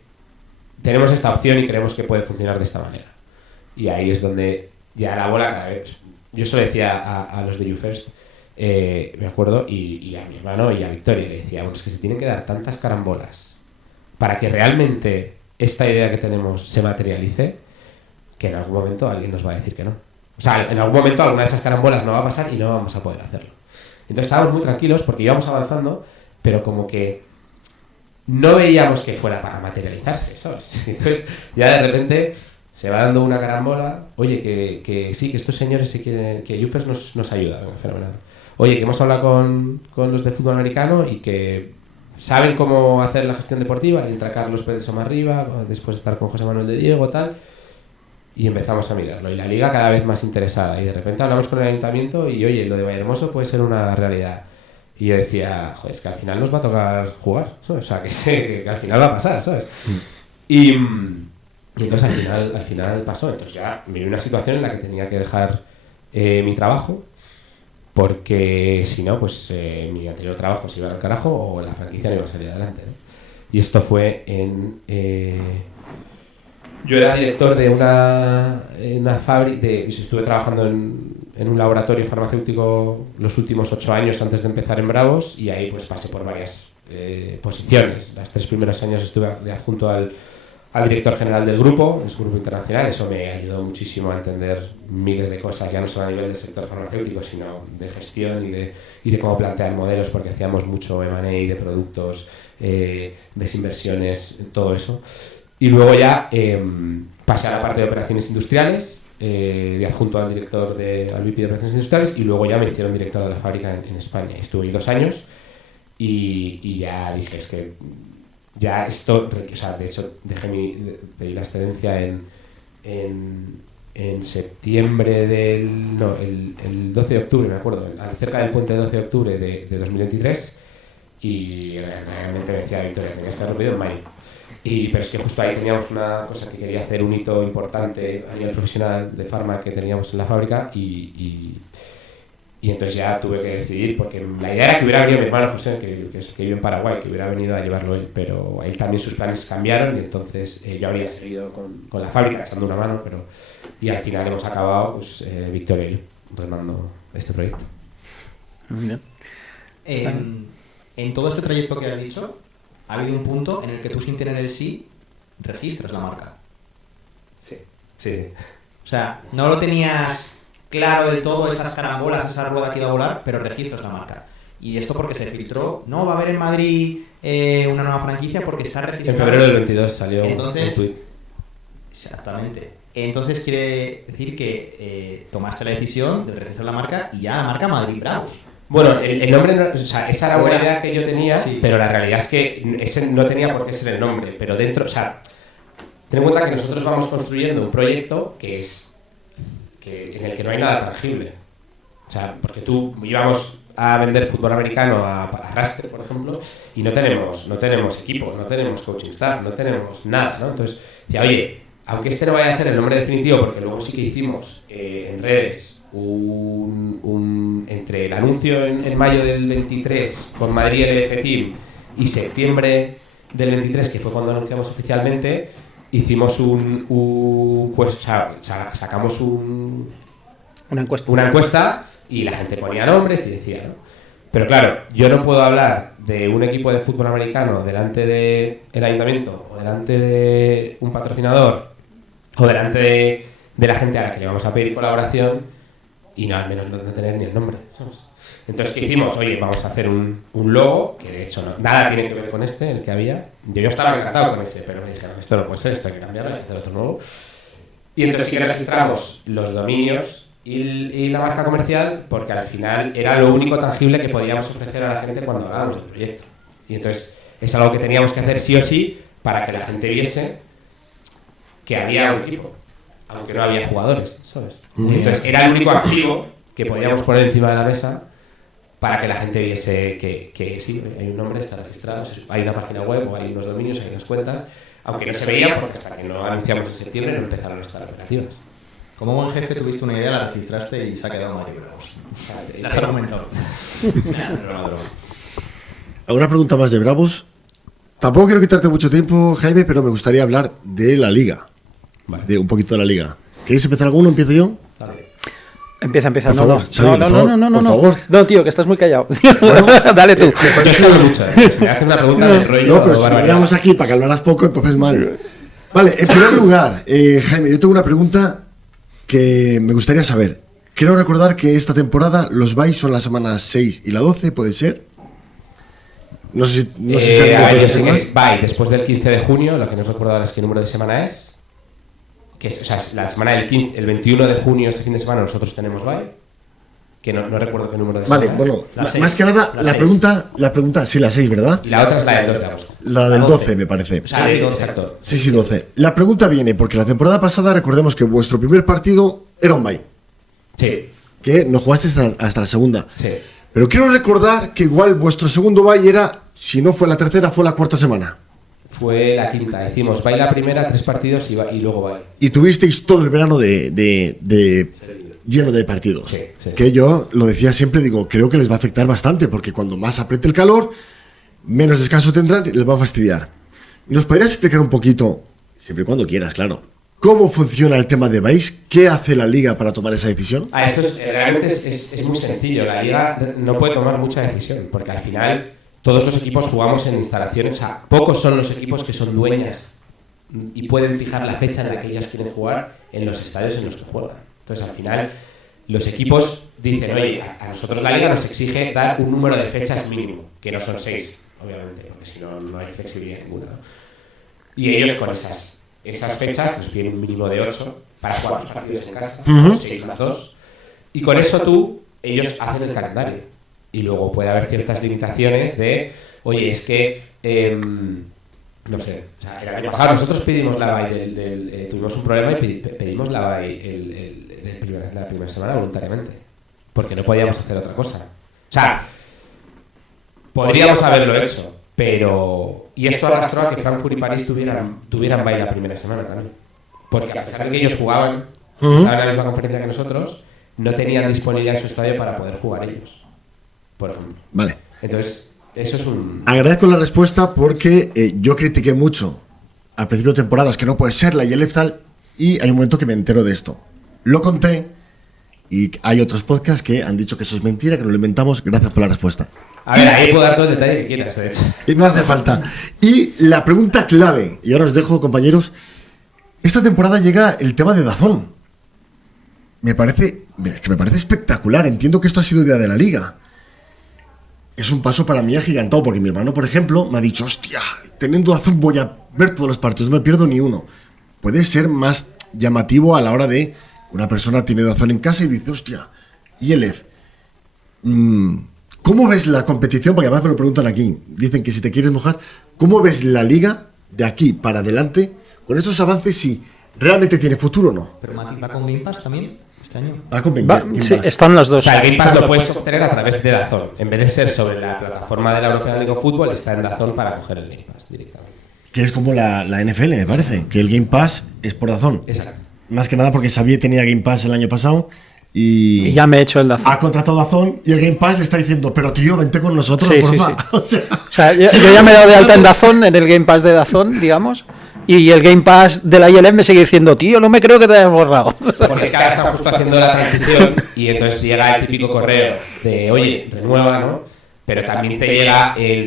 tenemos esta opción y creemos que puede funcionar de esta manera. Y ahí es donde ya la bola cada vez... Yo solo decía a los de YouFirst, me acuerdo, y a mi hermano y a Victoria, le decía, bueno, es que se tienen que dar tantas carambolas para que realmente esta idea que tenemos se materialice, que en algún momento alguien nos va a decir que no. O sea, en algún momento alguna de esas carambolas no va a pasar y no vamos a poder hacerlo. Entonces estábamos muy tranquilos porque íbamos avanzando, pero como que no veíamos que fuera para materializarse, ¿sabes? Entonces ya de repente se va dando una carambola, oye, que sí, que estos señores se quieren, que YouFirst nos ayuda, fenomenal. Oye, que hemos hablado con los de fútbol americano y que saben cómo hacer la gestión deportiva, y entra Carlos Pérez Somarriba, después de estar con José Manuel de Diego, tal, y empezamos a mirarlo. Y la liga cada vez más interesada. Y de repente hablamos con el ayuntamiento y, oye, lo de Vallehermoso puede ser una realidad. Y yo decía, joder, es que al final nos va a tocar jugar, ¿sabes? O sea, que al final va a pasar, ¿sabes? Y entonces al final pasó. Entonces ya me vi una situación en la que tenía que dejar mi trabajo, porque si no, pues mi anterior trabajo se iba al carajo o la franquicia no iba a salir adelante, ¿no? Y esto fue en... yo era director de una fábrica, estuve trabajando en un laboratorio farmacéutico los últimos 8 años antes de empezar en Bravos, y ahí pues pasé por varias posiciones. Los 3 primeros años estuve de adjunto al director general del grupo, es un grupo internacional. Eso me ayudó muchísimo a entender miles de cosas, ya no solo a nivel del sector farmacéutico, sino de gestión y de cómo plantear modelos, porque hacíamos mucho M&A de productos, desinversiones, todo eso. Y luego ya pasé a la parte de operaciones industriales, de adjunto al director al VP de operaciones industriales, y luego ya me hicieron director de la fábrica en España. Estuve ahí 2 años y ya dije, es que ya esto, o sea, de hecho pedí la excedencia en septiembre el 12 de octubre, me acuerdo, cerca del puente del 12 de octubre de 2023, y realmente me decía Victoria, tenías que haberlo pedido en mayo. Pero es que justo ahí teníamos una cosa que quería hacer, un hito importante a nivel profesional de farma que teníamos en la fábrica, y entonces ya tuve que decidir, porque la idea era que hubiera venido mi hermano José, que vive en Paraguay, que hubiera venido a llevarlo él, pero él también sus planes cambiaron, y entonces yo habría seguido con la fábrica echando una mano, y al final hemos acabado, pues, Victoria y yo, remando este proyecto. Muy bien. En todo este trayecto que has dicho, ha habido un punto en el que tú, sin tener el sí, registras la marca. Sí. O sea, no lo tenías claro del todo, esas carambolas, esa rueda que iba a volar, pero registras la marca. Y esto porque se filtró, no, va a haber en Madrid una nueva franquicia porque está registrada. En febrero del 22 salió un tuit. Exactamente. Entonces quiere decir que tomaste la decisión de registrar la marca, y ya la marca Madrid Bravos. Bueno, el nombre, o sea, esa era una idea que yo tenía, sí, pero la realidad es que ese no tenía por qué ser el nombre, pero dentro, o sea, ten en cuenta que nosotros vamos construyendo un proyecto en el que no hay nada tangible. O sea, porque tú íbamos a vender fútbol americano a Raster, por ejemplo, y no tenemos equipo, no tenemos coaching staff, no tenemos nada, ¿no? Entonces, decía, oye, aunque este no vaya a ser el nombre definitivo, porque luego sí que hicimos en redes entre el anuncio en mayo del 23 con Madrid LDC Team y septiembre del 23, que fue cuando anunciamos oficialmente, hicimos sacamos una encuesta y la gente ponía nombres y decía, ¿no? Pero claro, yo no puedo hablar de un equipo de fútbol americano delante del ayuntamiento, o delante de un patrocinador, o delante de la gente a la que le vamos a pedir colaboración, y no, al menos no tener ni el nombre, ¿sabes? Entonces, ¿qué hicimos? Oye, vamos a hacer un logo, que de hecho nada tiene que ver con el que había. Yo estaba encantado con ese, pero me dijeron, esto no puede ser, esto hay que cambiarlo, hay que hacer otro nuevo. Y entonces sí que registramos los dominios y la marca comercial, porque al final era lo único tangible que podíamos ofrecer a la gente cuando hagábamos el proyecto. Y entonces es algo que teníamos que hacer sí o sí para que la gente viese que había un equipo, aunque no había jugadores, ¿sabes? Entonces era el único activo que podíamos poner encima de la mesa para que la gente viese que sí, hay un nombre, está registrado, hay una página web, o hay unos dominios, hay unas cuentas, aunque no se veía porque hasta que no anunciamos en septiembre no empezaron a estar operativas. Como buen jefe tuviste una idea, la registraste y se ha quedado Mario Bravos. La has argumentado. ¿Alguna pregunta más de Bravos? Tampoco quiero quitarte mucho tiempo, Jaime, pero me gustaría hablar de la Liga. Vale. De un poquito de la Liga. ¿Queréis empezar alguno? ¿Empiezo yo? Empieza. Por No, favor, Xavi, por favor, no. por favor. No, tío, que estás muy callado. Bueno, Dale tú. Yo estoy mucho. Me hace una pregunta del rollo. No, pero si veníamos aquí para que hablaras poco, entonces mal. Vale, en primer lugar, Jaime, yo tengo una pregunta que me gustaría saber. Quiero recordar que esta temporada los byes son las semanas 6 y la 12, ¿puede ser? No sé si a ver, yo sé que es bye después del 15 de junio, lo que no recuerdo ahora es qué número de semana es. Que es, o sea, es la semana del 15, el 21 de junio, ese fin de semana, nosotros tenemos bye. Que no recuerdo qué número de semana Vale, bueno, La seis. más que nada, la pregunta, sí, la 6, ¿verdad? Y la otra es la del 2 de agosto. La del 12, me parece. O sea, Sí, exacto. Sí, 12. La pregunta viene porque la temporada pasada, recordemos que vuestro primer partido era un bye, Sí, que no jugaste hasta la segunda. sí. Pero quiero recordar que igual vuestro segundo bye era, si no fue la tercera, fue la cuarta semana. Fue la quinta. Hicimos bye la primera, 3 partidos y luego bye. Y tuvisteis todo el verano lleno de partidos. Sí. Que yo lo decía siempre, digo, creo que les va a afectar bastante, porque cuando más apriete el calor, menos descanso tendrán y les va a fastidiar. ¿Nos podrías explicar un poquito, siempre y cuando quieras, claro, cómo funciona el tema de byes? ¿Qué hace la liga para tomar esa decisión? Esto realmente es muy sencillo. La liga no puede tomar mucha decisión, porque al final todos los equipos jugamos en instalaciones. O sea, pocos son los equipos que son dueñas y pueden fijar la fecha en la que ellas quieren jugar en los estadios en los que juegan. Entonces, al final, los equipos dicen, oye, a nosotros la liga nos exige dar un número de fechas mínimo, que no son 6, obviamente, porque si no, no hay flexibilidad ninguna. Y ellos con esas fechas nos piden un mínimo de 8 para jugar los partidos en casa, 6 más 2. Y con eso ellos hacen el calendario. Y luego puede haber ciertas limitaciones de, oye, es que, no sé, o sea, el año pasado nosotros pedimos la bye tuvimos un problema y pedimos la bye la primera semana voluntariamente, porque no podíamos hacer otra cosa. O sea, podríamos haberlo hecho, pero... Y esto arrastró a que Frankfurt y París tuvieran bye la primera semana también. Porque a pesar de que ellos jugaban, estaban en la misma conferencia que nosotros, no tenían disponibilidad en su estadio para poder jugar ellos, por ejemplo. Vale. Entonces, eso es un... Agradezco la respuesta porque yo critiqué mucho al principio de temporadas que no puede ser la ILF tal, y hay un momento que me entero de esto. Lo conté y hay otros podcasts que han dicho que eso es mentira, que no lo inventamos. Gracias por la respuesta. A ver, ahí puedo dar todo el detalle que quieras, de hecho. Y no hace falta. Y la pregunta clave, y ahora os dejo, compañeros, esta temporada llega el tema de DAZN. Me parece espectacular. Entiendo que esto ha sido idea de la liga. Es un paso para mí agigantado, porque mi hermano, por ejemplo, me ha dicho, hostia, teniendo DAZN voy a ver todos los partidos, no me pierdo ni uno. Puede ser más llamativo a la hora de una persona tiene DAZN en casa y dice, hostia, ILF, ¿cómo ves la competición? Porque además me lo preguntan aquí, dicen que si te quieres mojar, ¿cómo ves la liga de aquí para adelante con estos avances, si realmente tiene futuro o no? ¿Pero Mati va con Game Pass también este año? Va con Game Sí, Pass. están las O dos. sea, el Game Pass lo puedes obtener a través de DAZN. En vez de ser sobre la plataforma de la European League of Football, está en DAZN para coger el Game Pass directamente. Que es como la NFL, me parece, que el Game Pass es por DAZN. Exacto. Más que nada porque Xavier tenía Game Pass el año pasado y Y ya me he hecho el DAZN. ha contratado a DAZN y el Game Pass le está diciendo, pero tío, vente con nosotros, Sí, porfa. sí. O O sea, yo ya me he dado de alta en DAZN, en el Game Pass de DAZN, digamos, y el Game Pass de la ILF me sigue diciendo, tío, no me creo que te hayas borrado. Porque es que ahora están justo haciendo la transición y entonces llega el típico correo de, oye, renueva, ¿no? Pero también te llega el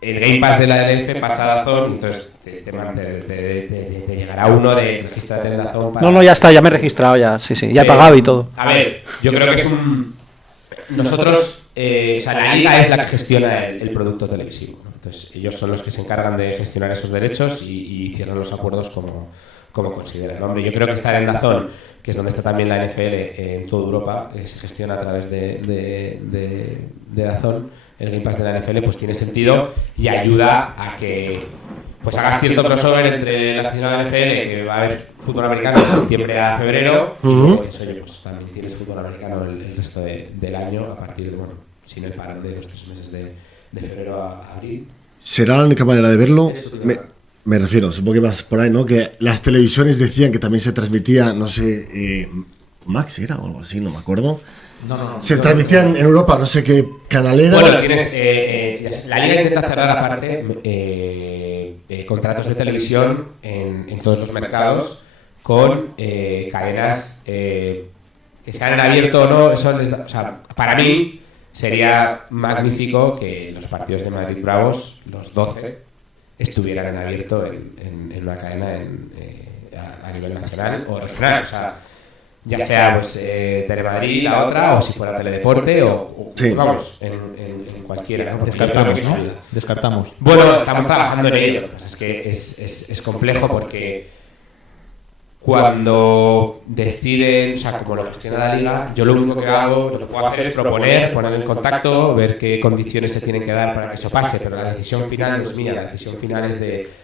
Game Pass de la LF pasa a DAZN, entonces te llegará uno de regístrate en DAZN para... No, ya está, ya me he registrado, sí, ya he pagado y todo. A ver, yo creo que es nosotros, o sea, la liga es la que gestiona el producto televisivo, ¿no? Entonces, ellos son los que se encargan de gestionar esos derechos y cierran los acuerdos como consideran. Hombre, yo creo que estar en DAZN, que es donde está también la NFL en toda Europa, se gestiona a través de DAZN, el Game Pass de la NFL, pues tiene sentido y ayuda a que pues hagas cierto crossover entre la afición de la NFL, que va a haber fútbol americano de septiembre a febrero, y pues, oye, pues también tienes fútbol americano el resto del año, a partir de, bueno, sin el parón de los 3 meses de febrero a abril. ¿Será la única manera de verlo? Me refiero, supongo que vas por ahí, ¿no? Que las televisiones decían que también se transmitía, no sé, Max era o algo así, no me acuerdo. No. Se transmitían en Europa, no sé qué canal era. Bueno, tienes, la liga intenta cerrar aparte contratos de televisión en todos los mercados con cadenas que se han abierto o no. Eso les da, o sea, para mí sería magnífico que los partidos de Madrid Bravos, los 12, estuvieran en abierto en una cadena a nivel nacional o regional. O sea, ya sea pues Telemadrid, la otra, o si fuera Teledeporte, o Sí. vamos, en cualquiera, ¿no? Descartamos, ¿no? Descartamos. Bueno, estamos trabajando en ello. Lo que pasa es que es complejo porque cuando deciden, o sea, como lo gestiona la liga, yo lo único que hago, lo que puedo hacer es proponer, poner en contacto, ver qué condiciones se tienen que dar para que eso pase, pero la decisión final no es mía, la decisión final es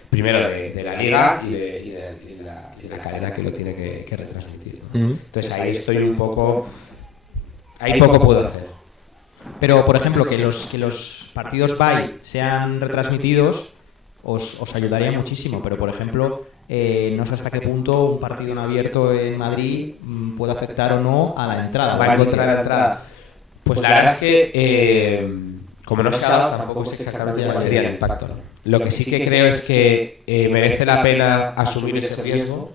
primero de la liga y de la cadena que lo tiene que retransmitir, ¿no? Entonces ahí estoy un poco... Ahí poco puedo hacer. Pero, por ejemplo, que los partidos bye sean retransmitidos os ayudaría muchísimo, pero, por ejemplo, no sé hasta qué punto un partido en abierto en Madrid puede afectar o no a la entrada. Va en contra de la entrada. Pues la verdad es que, como no se ha dado, tampoco sé exactamente cuál sería el impacto, ¿no? Lo que sí que creo es que merece la pena asumir ese riesgo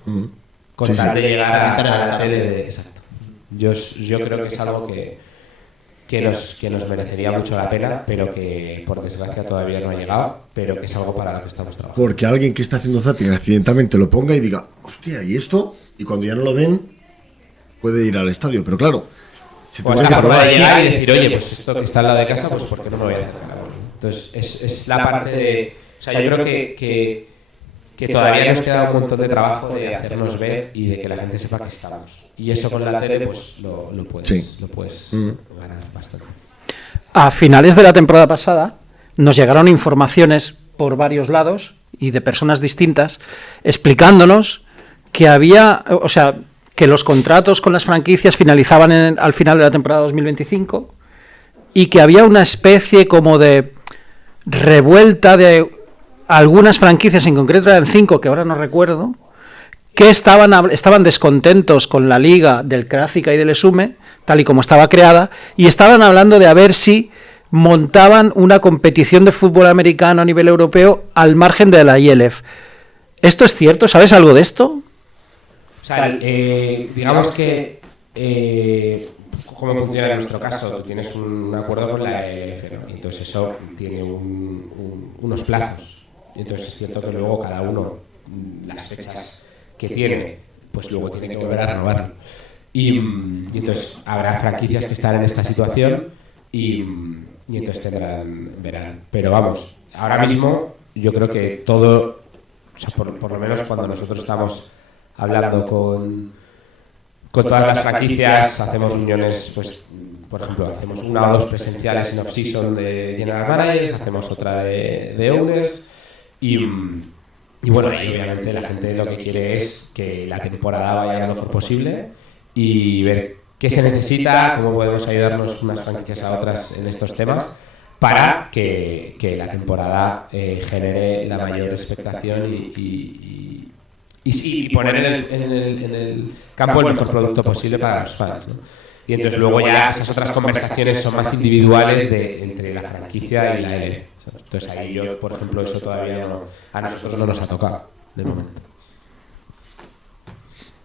con tal de llegar a la tele. Exacto. Yo creo que es algo que nos merecería mucho la pena, pero que por desgracia todavía no ha llegado, pero que es algo para lo que estamos trabajando. Porque alguien que está haciendo zapping accidentalmente lo ponga y diga, hostia, ¿y esto? Y cuando ya no lo den, puede ir al estadio. Pero claro, se Pues tiene es que la forma probar de así. llegar y decir, oye, pues esto que está al lado de casa, pues ¿por qué no me voy a acercar ahora? Entonces es la parte de... O sea, yo creo que todavía nos queda un montón de trabajo de hacernos ver y de que la gente sepa que estamos. Y eso con la tele, pues lo puedes ganar bastante. A finales de la temporada pasada nos llegaron informaciones por varios lados y de personas distintas explicándonos que había, o sea, que los contratos con las franquicias finalizaban al final de la temporada 2025 y que había una especie como de revuelta de algunas franquicias, en concreto eran 5 que ahora no recuerdo, que estaban descontentos con la liga del Crácica y del Esume, tal y como estaba creada, y estaban hablando de a ver si montaban una competición de fútbol americano a nivel europeo al margen de la ILF. ¿Esto es cierto? ¿Sabes algo de esto? O sea, digamos que cómo funciona en nuestro caso, tú tienes un acuerdo con la ELF, ¿no? Entonces eso tiene unos plazos. Entonces es cierto que luego cada uno, las fechas que tiene, pues luego tiene que volver a renovarlo. Y entonces habrá franquicias que están en esta situación y entonces verán. Pero vamos, ahora mismo yo creo que todo, o sea, por lo menos cuando nosotros estamos hablando con todas las franquicias, hacemos reuniones, pues por ejemplo, hacemos 1 o 2 presenciales en off-season de general managers, hacemos otra de owners y bueno, y obviamente la gente lo que quiere es que la temporada vaya lo mejor posible y ver qué se necesita, cómo podemos ayudarnos unas franquicias a otras en estos temas para que la temporada genere la mayor expectación y poner en el campo el mejor producto posible para los fans, ¿no? Y entonces luego ya esas otras conversaciones son más individuales entre la franquicia y la ELF. Entonces ahí yo, por ejemplo, eso todavía a nosotros no nos ha tocado de momento.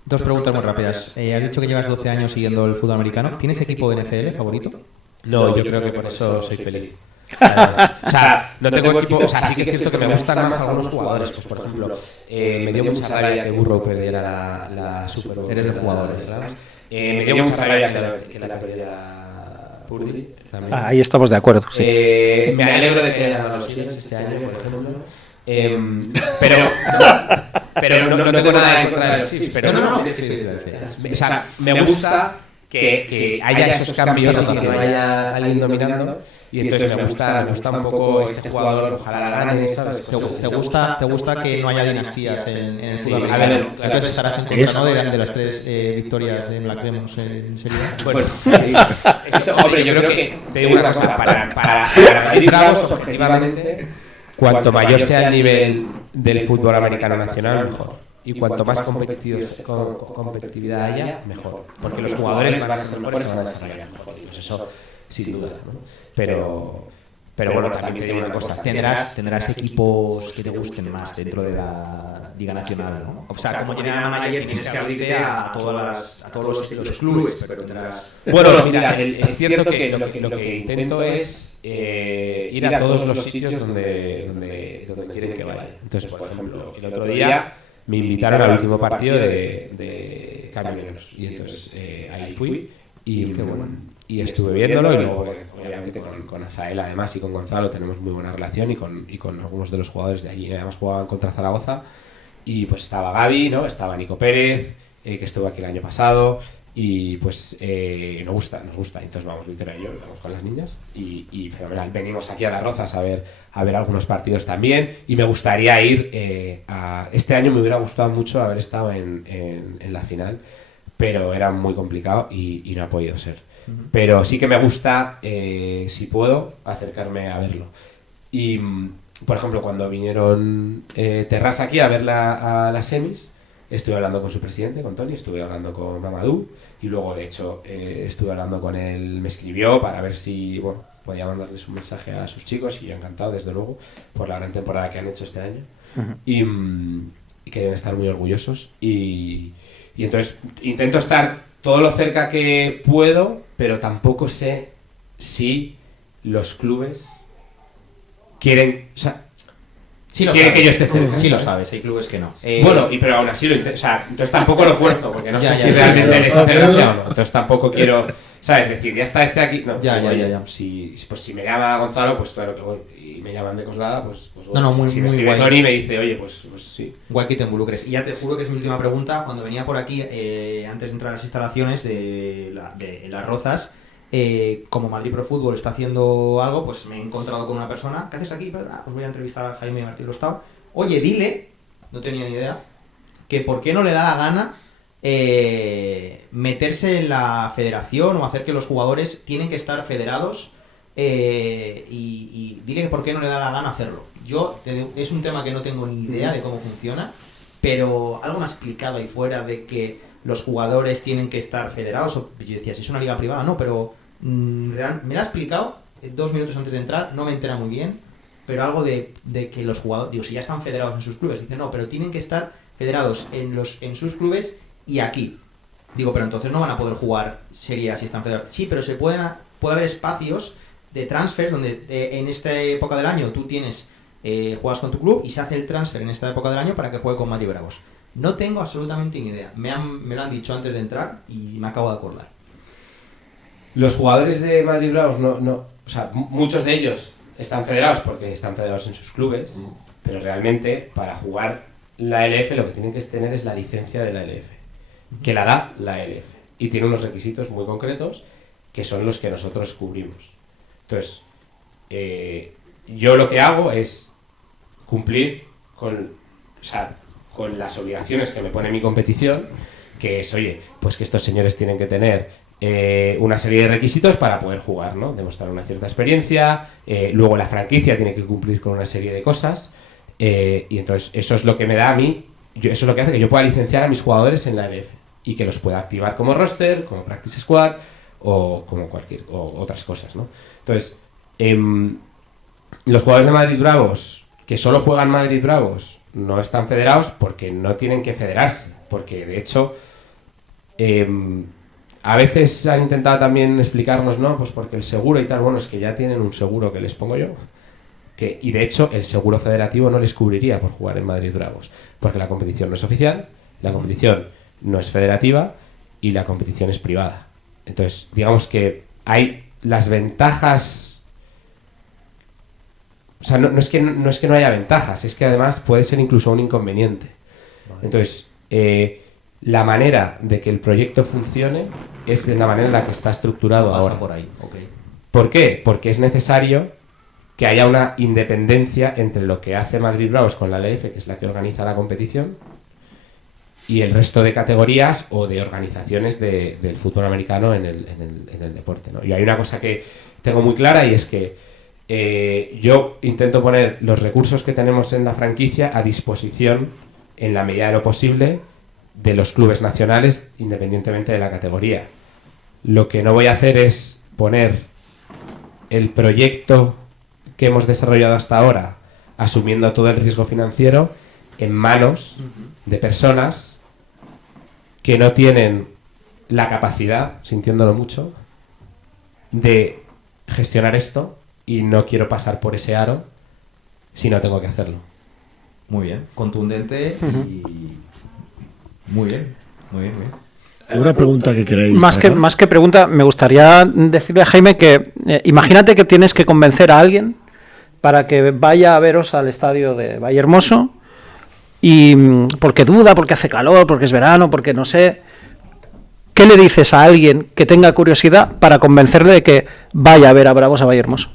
2 preguntas muy rápidas. Has dicho que llevas 12 años siguiendo el fútbol americano. ¿Tienes equipo de NFL favorito? No, yo creo que por eso soy feliz. O sea, no tengo equipo. O sea, sí que es cierto que me gustan más algunos jugadores. Pues, por ejemplo, me dio mucha rabia que Burrow perdiera la Super Bowl. Eres de jugadores, ¿sabes? Me dio mucha rabia que la perdiera Purdy. Ahí estamos de acuerdo, sí. Me alegro de que haya ganado los Eagles este año, por ejemplo. Pero no tengo nada en contra de los Chiefs. Pero No. o sea, me gusta que haya esos cambios y que no haya alguien dominando. Y entonces me gusta un poco este jugador, ojalá la gane, ¿sabes? ¿Te gusta que no haya dinastías en el fútbol Sí, americano? claro. Entonces estarás en contra, ¿no? de las 3 victorias de Black Demons en serie. Bueno, eso, hombre, yo creo que te digo una cosa, para Madrid Bravos, objetivamente, cuanto mayor sea el nivel del fútbol americano nacional, mejor. Y cuanto más competitividad haya, mejor. Porque los jugadores van a ser mejores y van a desarrollar mejor. Pues eso, sin duda, ¿no? Pero bueno, también te digo una cosa. Tendrás equipos que te gusten más dentro de la Liga Nacional, ¿no? O sea, como general manager tienes que abrirte a todos los clubes, pero tendrás... Bueno, mira, es cierto que lo que intento es ir a todos los sitios donde quieren que vaya. Entonces, por ejemplo, el otro día me invitaron al último partido de Camioneros. Y entonces ahí fui y estuve viéndolo. Y luego, obviamente, con Azael además y con Gonzalo tenemos muy buena relación y con algunos de los jugadores de allí. Además jugaban contra Zaragoza. Y pues estaba Gaby, ¿no? Estaba Nico Pérez, que estuvo aquí el año pasado. Y pues nos gusta. Entonces vamos, Víctor y yo, vamos con las niñas y fenomenal. Venimos aquí a Las Rozas a ver algunos partidos también y me gustaría ir este año me hubiera gustado mucho haber estado en la final, pero era muy complicado y no ha podido ser. Pero sí que me gusta, si puedo, acercarme a verlo. Y, por ejemplo, cuando vinieron Terrassa aquí a ver a las semis, estuve hablando con su presidente, con Tony, estuve hablando con Mamadou y luego, de hecho, estuve hablando con él, me escribió para ver si podía mandarles un mensaje a sus chicos y yo encantado, desde luego, por la gran temporada que han hecho este año y que deben estar muy orgullosos y entonces intento estar todo lo cerca que puedo, pero tampoco sé si los clubes quieren... O sea, quiere que yo esté cerca. Sí lo sabes, hay clubes que no. Bueno, pero aún así o sea, entonces tampoco lo fuerzo, porque no sé si realmente les hace gracia o no. Entonces tampoco quiero, ¿sabes? Decir, ya está este aquí. No, Ya. Si me llama Gonzalo, pues claro que voy. Y me llaman de Coslada, pues voy. No, muy, si me muy escribe guay. Tony y me dice, oye, pues sí. Guay que te involucres. Y ya te juro que es mi última pregunta. Cuando venía por aquí, antes de entrar a las instalaciones de Las Rozas, como Madrid Pro Fútbol está haciendo algo, pues me he encontrado con una persona. ¿Qué haces aquí, Pedro? Pues voy a entrevistar a Jaime Martín Lostao. Oye, dile, no tenía ni idea, que por qué no le da la gana meterse en la federación o hacer que los jugadores tienen que estar federados y dile que por qué no le da la gana hacerlo. Es un tema que no tengo ni idea de cómo funciona, pero algo me ha explicado ahí fuera de que los jugadores tienen que estar federados. Yo decía, si es una liga privada, no, pero me lo ha explicado 2 minutos antes de entrar, no me entera muy bien, pero algo de que los jugadores, digo, si ya están federados en sus clubes, dice no, pero tienen que estar federados en sus clubes y aquí. Digo, pero entonces no van a poder jugar series si están federados. Sí, pero puede haber espacios de transfers donde en esta época del año tú juegas con tu club y se hace el transfer en esta época del año para que juegue con Madrid Bravos. No tengo absolutamente ni idea. Me lo han dicho antes de entrar y me acabo de acordar. Los jugadores de Madrid Bravos o sea, muchos de ellos están federados porque están federados en sus clubes, pero realmente para jugar la LF lo que tienen que tener es la licencia de la LF, que la da la LF y tiene unos requisitos muy concretos que son los que nosotros cubrimos. Entonces, yo lo que hago es cumplir con las obligaciones que me pone mi competición, que es, oye, pues que estos señores tienen que tener una serie de requisitos para poder jugar, ¿no? Demostrar una cierta experiencia, luego la franquicia tiene que cumplir con una serie de cosas, y entonces eso es lo que me da a mí, eso es lo que hace que yo pueda licenciar a mis jugadores en la LF y que los pueda activar como roster, como practice squad o como otras cosas, ¿no? Entonces, los jugadores de Madrid Bravos que solo juegan Madrid Bravos no están federados porque no tienen que federarse, porque de hecho a veces han intentado también explicarnos, ¿no? Pues porque el seguro y tal, bueno, es que ya tienen un seguro que les pongo yo. Y de hecho el seguro federativo no les cubriría por jugar en Madrid Bravos, porque la competición no es oficial, la competición no es federativa y la competición es privada. Entonces, digamos que hay las ventajas. O sea, no es que no haya ventajas, es que además puede ser incluso un inconveniente. Entonces, la manera de que el proyecto funcione es de la manera en la que está estructurado ahora. Por ahí. Okay. ¿Por qué? Porque es necesario que haya una independencia entre lo que hace Madrid Bravos con la LF, que es la que organiza la competición, y el resto de categorías o de organizaciones del fútbol americano en el deporte, ¿no? Y hay una cosa que tengo muy clara y es que yo intento poner los recursos que tenemos en la franquicia a disposición, en la medida de lo posible, de los clubes nacionales, independientemente de la categoría. Lo que no voy a hacer es poner el proyecto que hemos desarrollado hasta ahora, asumiendo todo el riesgo financiero, en manos de personas que no tienen la capacidad, sintiéndolo mucho, de gestionar esto, y no quiero pasar por ese aro si no tengo que hacerlo. Muy bien, contundente y muy bien. Una pregunta que queréis. Más que pregunta, me gustaría decirle a Jaime que imagínate que tienes que convencer a alguien para que vaya a veros al estadio de Vallehermoso, y porque duda, porque hace calor, porque es verano, porque no sé. ¿Qué le dices a alguien que tenga curiosidad para convencerle de que vaya a ver a Bravos a Vallehermoso?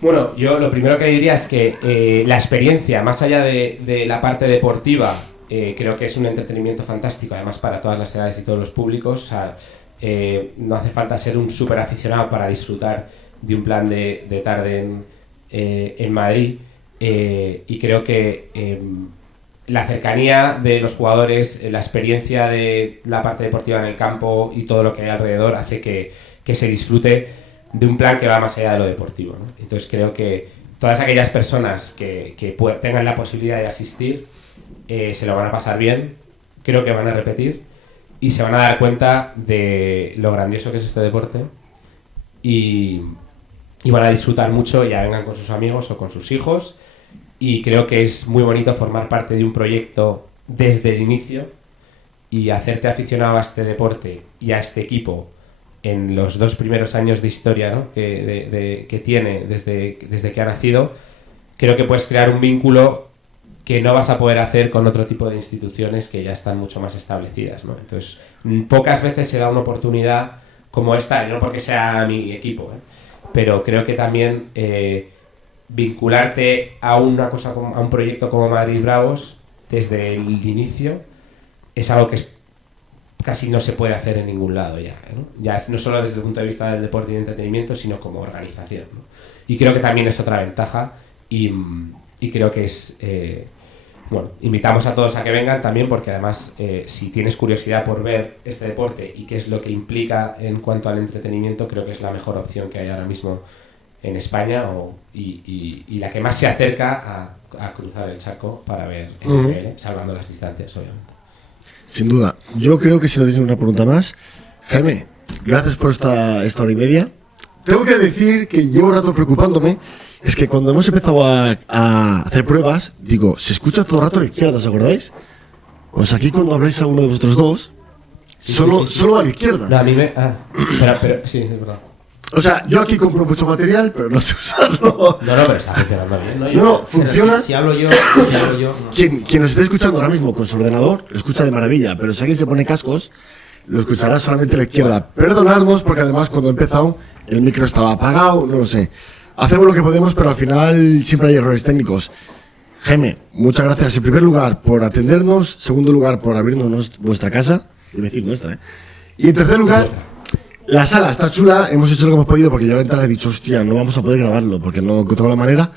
Bueno, yo lo primero que diría es que la experiencia, más allá de la parte deportiva, creo que es un entretenimiento fantástico, además para todas las edades y todos los públicos. O sea, no hace falta ser un súper aficionado para disfrutar de un plan de tarde en Madrid, y creo que la cercanía de los jugadores, la experiencia de la parte deportiva en el campo y todo lo que hay alrededor hace que se disfrute de un plan que va más allá de lo deportivo, ¿no? Entonces creo que todas aquellas personas que tengan la posibilidad de asistir se lo van a pasar bien, creo que van a repetir y se van a dar cuenta de lo grandioso que es este deporte, y van a disfrutar mucho, ya vengan con sus amigos o con sus hijos. Y creo que es muy bonito formar parte de un proyecto desde el inicio y hacerte aficionado a este deporte y a este equipo en los 2 primeros años de historia, ¿no? que tiene desde que ha nacido. Creo que puedes crear un vínculo que no vas a poder hacer con otro tipo de instituciones que ya están mucho más establecidas, ¿no? Entonces, pocas veces se da una oportunidad como esta, no porque sea mi equipo, pero creo que también vincularte a una cosa, a un proyecto como Madrid Bravos desde el inicio es algo que casi no se puede hacer en ningún lado ya, ¿no? Ya no solo desde el punto de vista del deporte y de entretenimiento, sino como organización, ¿no? Y creo que también es otra ventaja, y creo que es bueno, invitamos a todos a que vengan también, porque además si tienes curiosidad por ver este deporte y qué es lo que implica en cuanto al entretenimiento, creo que es la mejor opción que hay ahora mismo en España, y la que más se acerca a cruzar el charco para ver NFL, salvando las distancias, obviamente. Sin duda. Yo creo que si no tienes una pregunta más, Jaime, gracias por esta hora y media. Tengo que decir que llevo un rato preocupándome. Es que cuando hemos empezado a hacer pruebas, digo, se escucha todo el rato a la izquierda, ¿os acordáis? Pues aquí cuando habláis a uno de vosotros dos, solo a la izquierda. No, a mí me... pero sí, es verdad. O sea, yo aquí compro mucho material, pero no sé usarlo. No, pero está funcionando bien, ¿no? No, funciona. Si hablo yo, no. Quien nos esté escuchando ahora mismo con su ordenador, lo escucha de maravilla, pero si alguien se pone cascos, lo escuchará solamente a la izquierda. Perdonadnos, porque además cuando he empezado, el micro estaba apagado, no lo sé. Hacemos lo que podemos, pero al final siempre hay errores técnicos. Jaime, muchas gracias en primer lugar por atendernos, segundo lugar por abrirnos vuestra casa, iba a decir nuestra, y en tercer lugar, la sala está chula, hemos hecho lo que hemos podido, porque yo a la entrada he dicho, hostia, no vamos a poder grabarlo porque no encontraba la manera,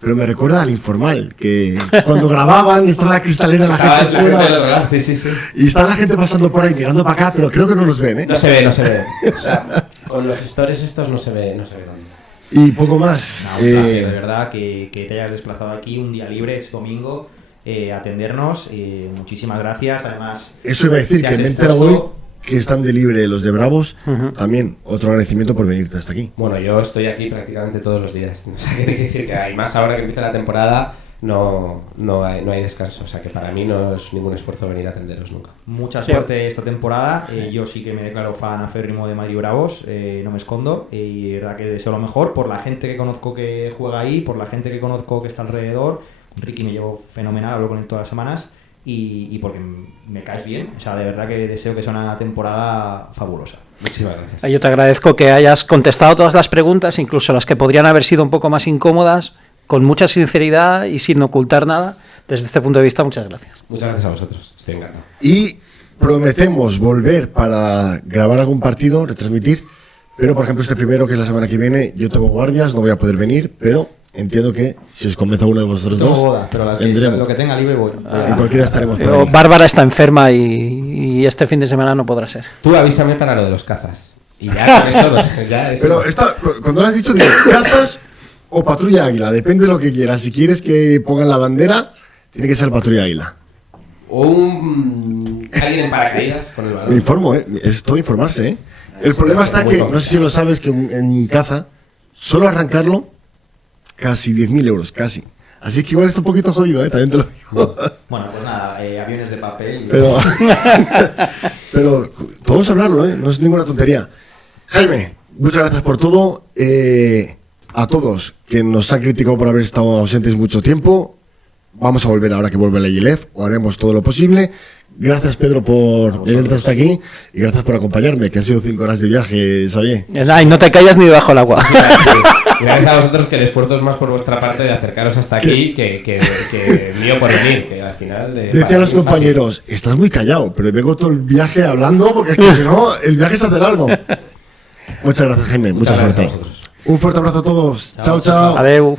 pero me recuerda al Informal, que cuando grababan estaba la cristalera, la gente fuera, sí. y está la gente pasando por ahí mirando para acá, pero creo que no nos ven, ¿eh? No se ve. O sea, con los stories estos no se ve tanto. Y poco más. Un placer, de verdad, que te hayas desplazado aquí un día libre, es domingo, a atendernos. Muchísimas gracias. Además, eso iba a decir, que me he enterado hoy que están de libre los de Bravos, también otro agradecimiento por venirte hasta aquí. Bueno, yo estoy aquí prácticamente todos los días. O sea, quiere decir que hay más ahora que empieza la temporada, no hay descanso. O sea, que para mí no es ningún esfuerzo venir a atenderos nunca. Mucha suerte esta temporada. Yo sí que me declaro fan aférrimo de Madrid Bravos, no me escondo. Y de verdad que deseo lo mejor por la gente que conozco que juega ahí, por la gente que conozco que está alrededor. Ricky me llevo fenomenal, hablo con él todas las semanas. Y porque me caes bien. O sea, de verdad que deseo que sea una temporada fabulosa. Muchísimas gracias. Yo te agradezco que hayas contestado todas las preguntas, incluso las que podrían haber sido un poco más incómodas, con mucha sinceridad y sin ocultar nada. Desde este punto de vista, muchas gracias. Muchas gracias a vosotros. Estoy encantado. Y prometemos volver para grabar algún partido, retransmitir. Pero, por ejemplo, este primero, que es la semana que viene, yo tengo guardias, no voy a poder venir, pero entiendo que si os convence a uno de vosotros Tengo dos, boda, pero vendremos. lo que tenga libre voy. En cualquiera estaremos por Pero ahí. Bárbara está enferma y este fin de semana no podrá ser. Tú avísame para lo de los cazas. Y ya con eso, ya eso. Pero cuando lo has dicho, digo, cazas o patrulla águila, depende de lo que quieras. Si quieres que pongan la bandera, tiene que ser patrulla águila. O alguien en paracaídas con el balón. Me informo, es todo informarse, ¿eh? El problema está que, no sé si lo sabes, que en caza, solo arrancarlo, casi 10.000 euros, casi. Así que igual está un poquito jodido, también te lo digo. Bueno, pues nada, aviones de papel. Y... Pero todos hablarlo, no es ninguna tontería. Jaime, muchas gracias por todo. A todos que nos han criticado por haber estado ausentes mucho tiempo, vamos a volver ahora que vuelve la ILF, o haremos todo lo posible. Gracias, Pedro, por venirte hasta aquí y gracias por acompañarme, que han sido 5 horas de viaje, Xavier. Ay, no te callas ni debajo del agua. Gracias a vosotros, que el esfuerzo es más por vuestra parte de acercaros hasta aquí que mío por venir, que al final... Decían los compañeros, estás muy callado, pero vengo todo el viaje hablando porque es que si no, el viaje se hace largo. Muchas gracias, Jaime, mucha suerte. Un fuerte abrazo a todos. Chao, chao. Adeu.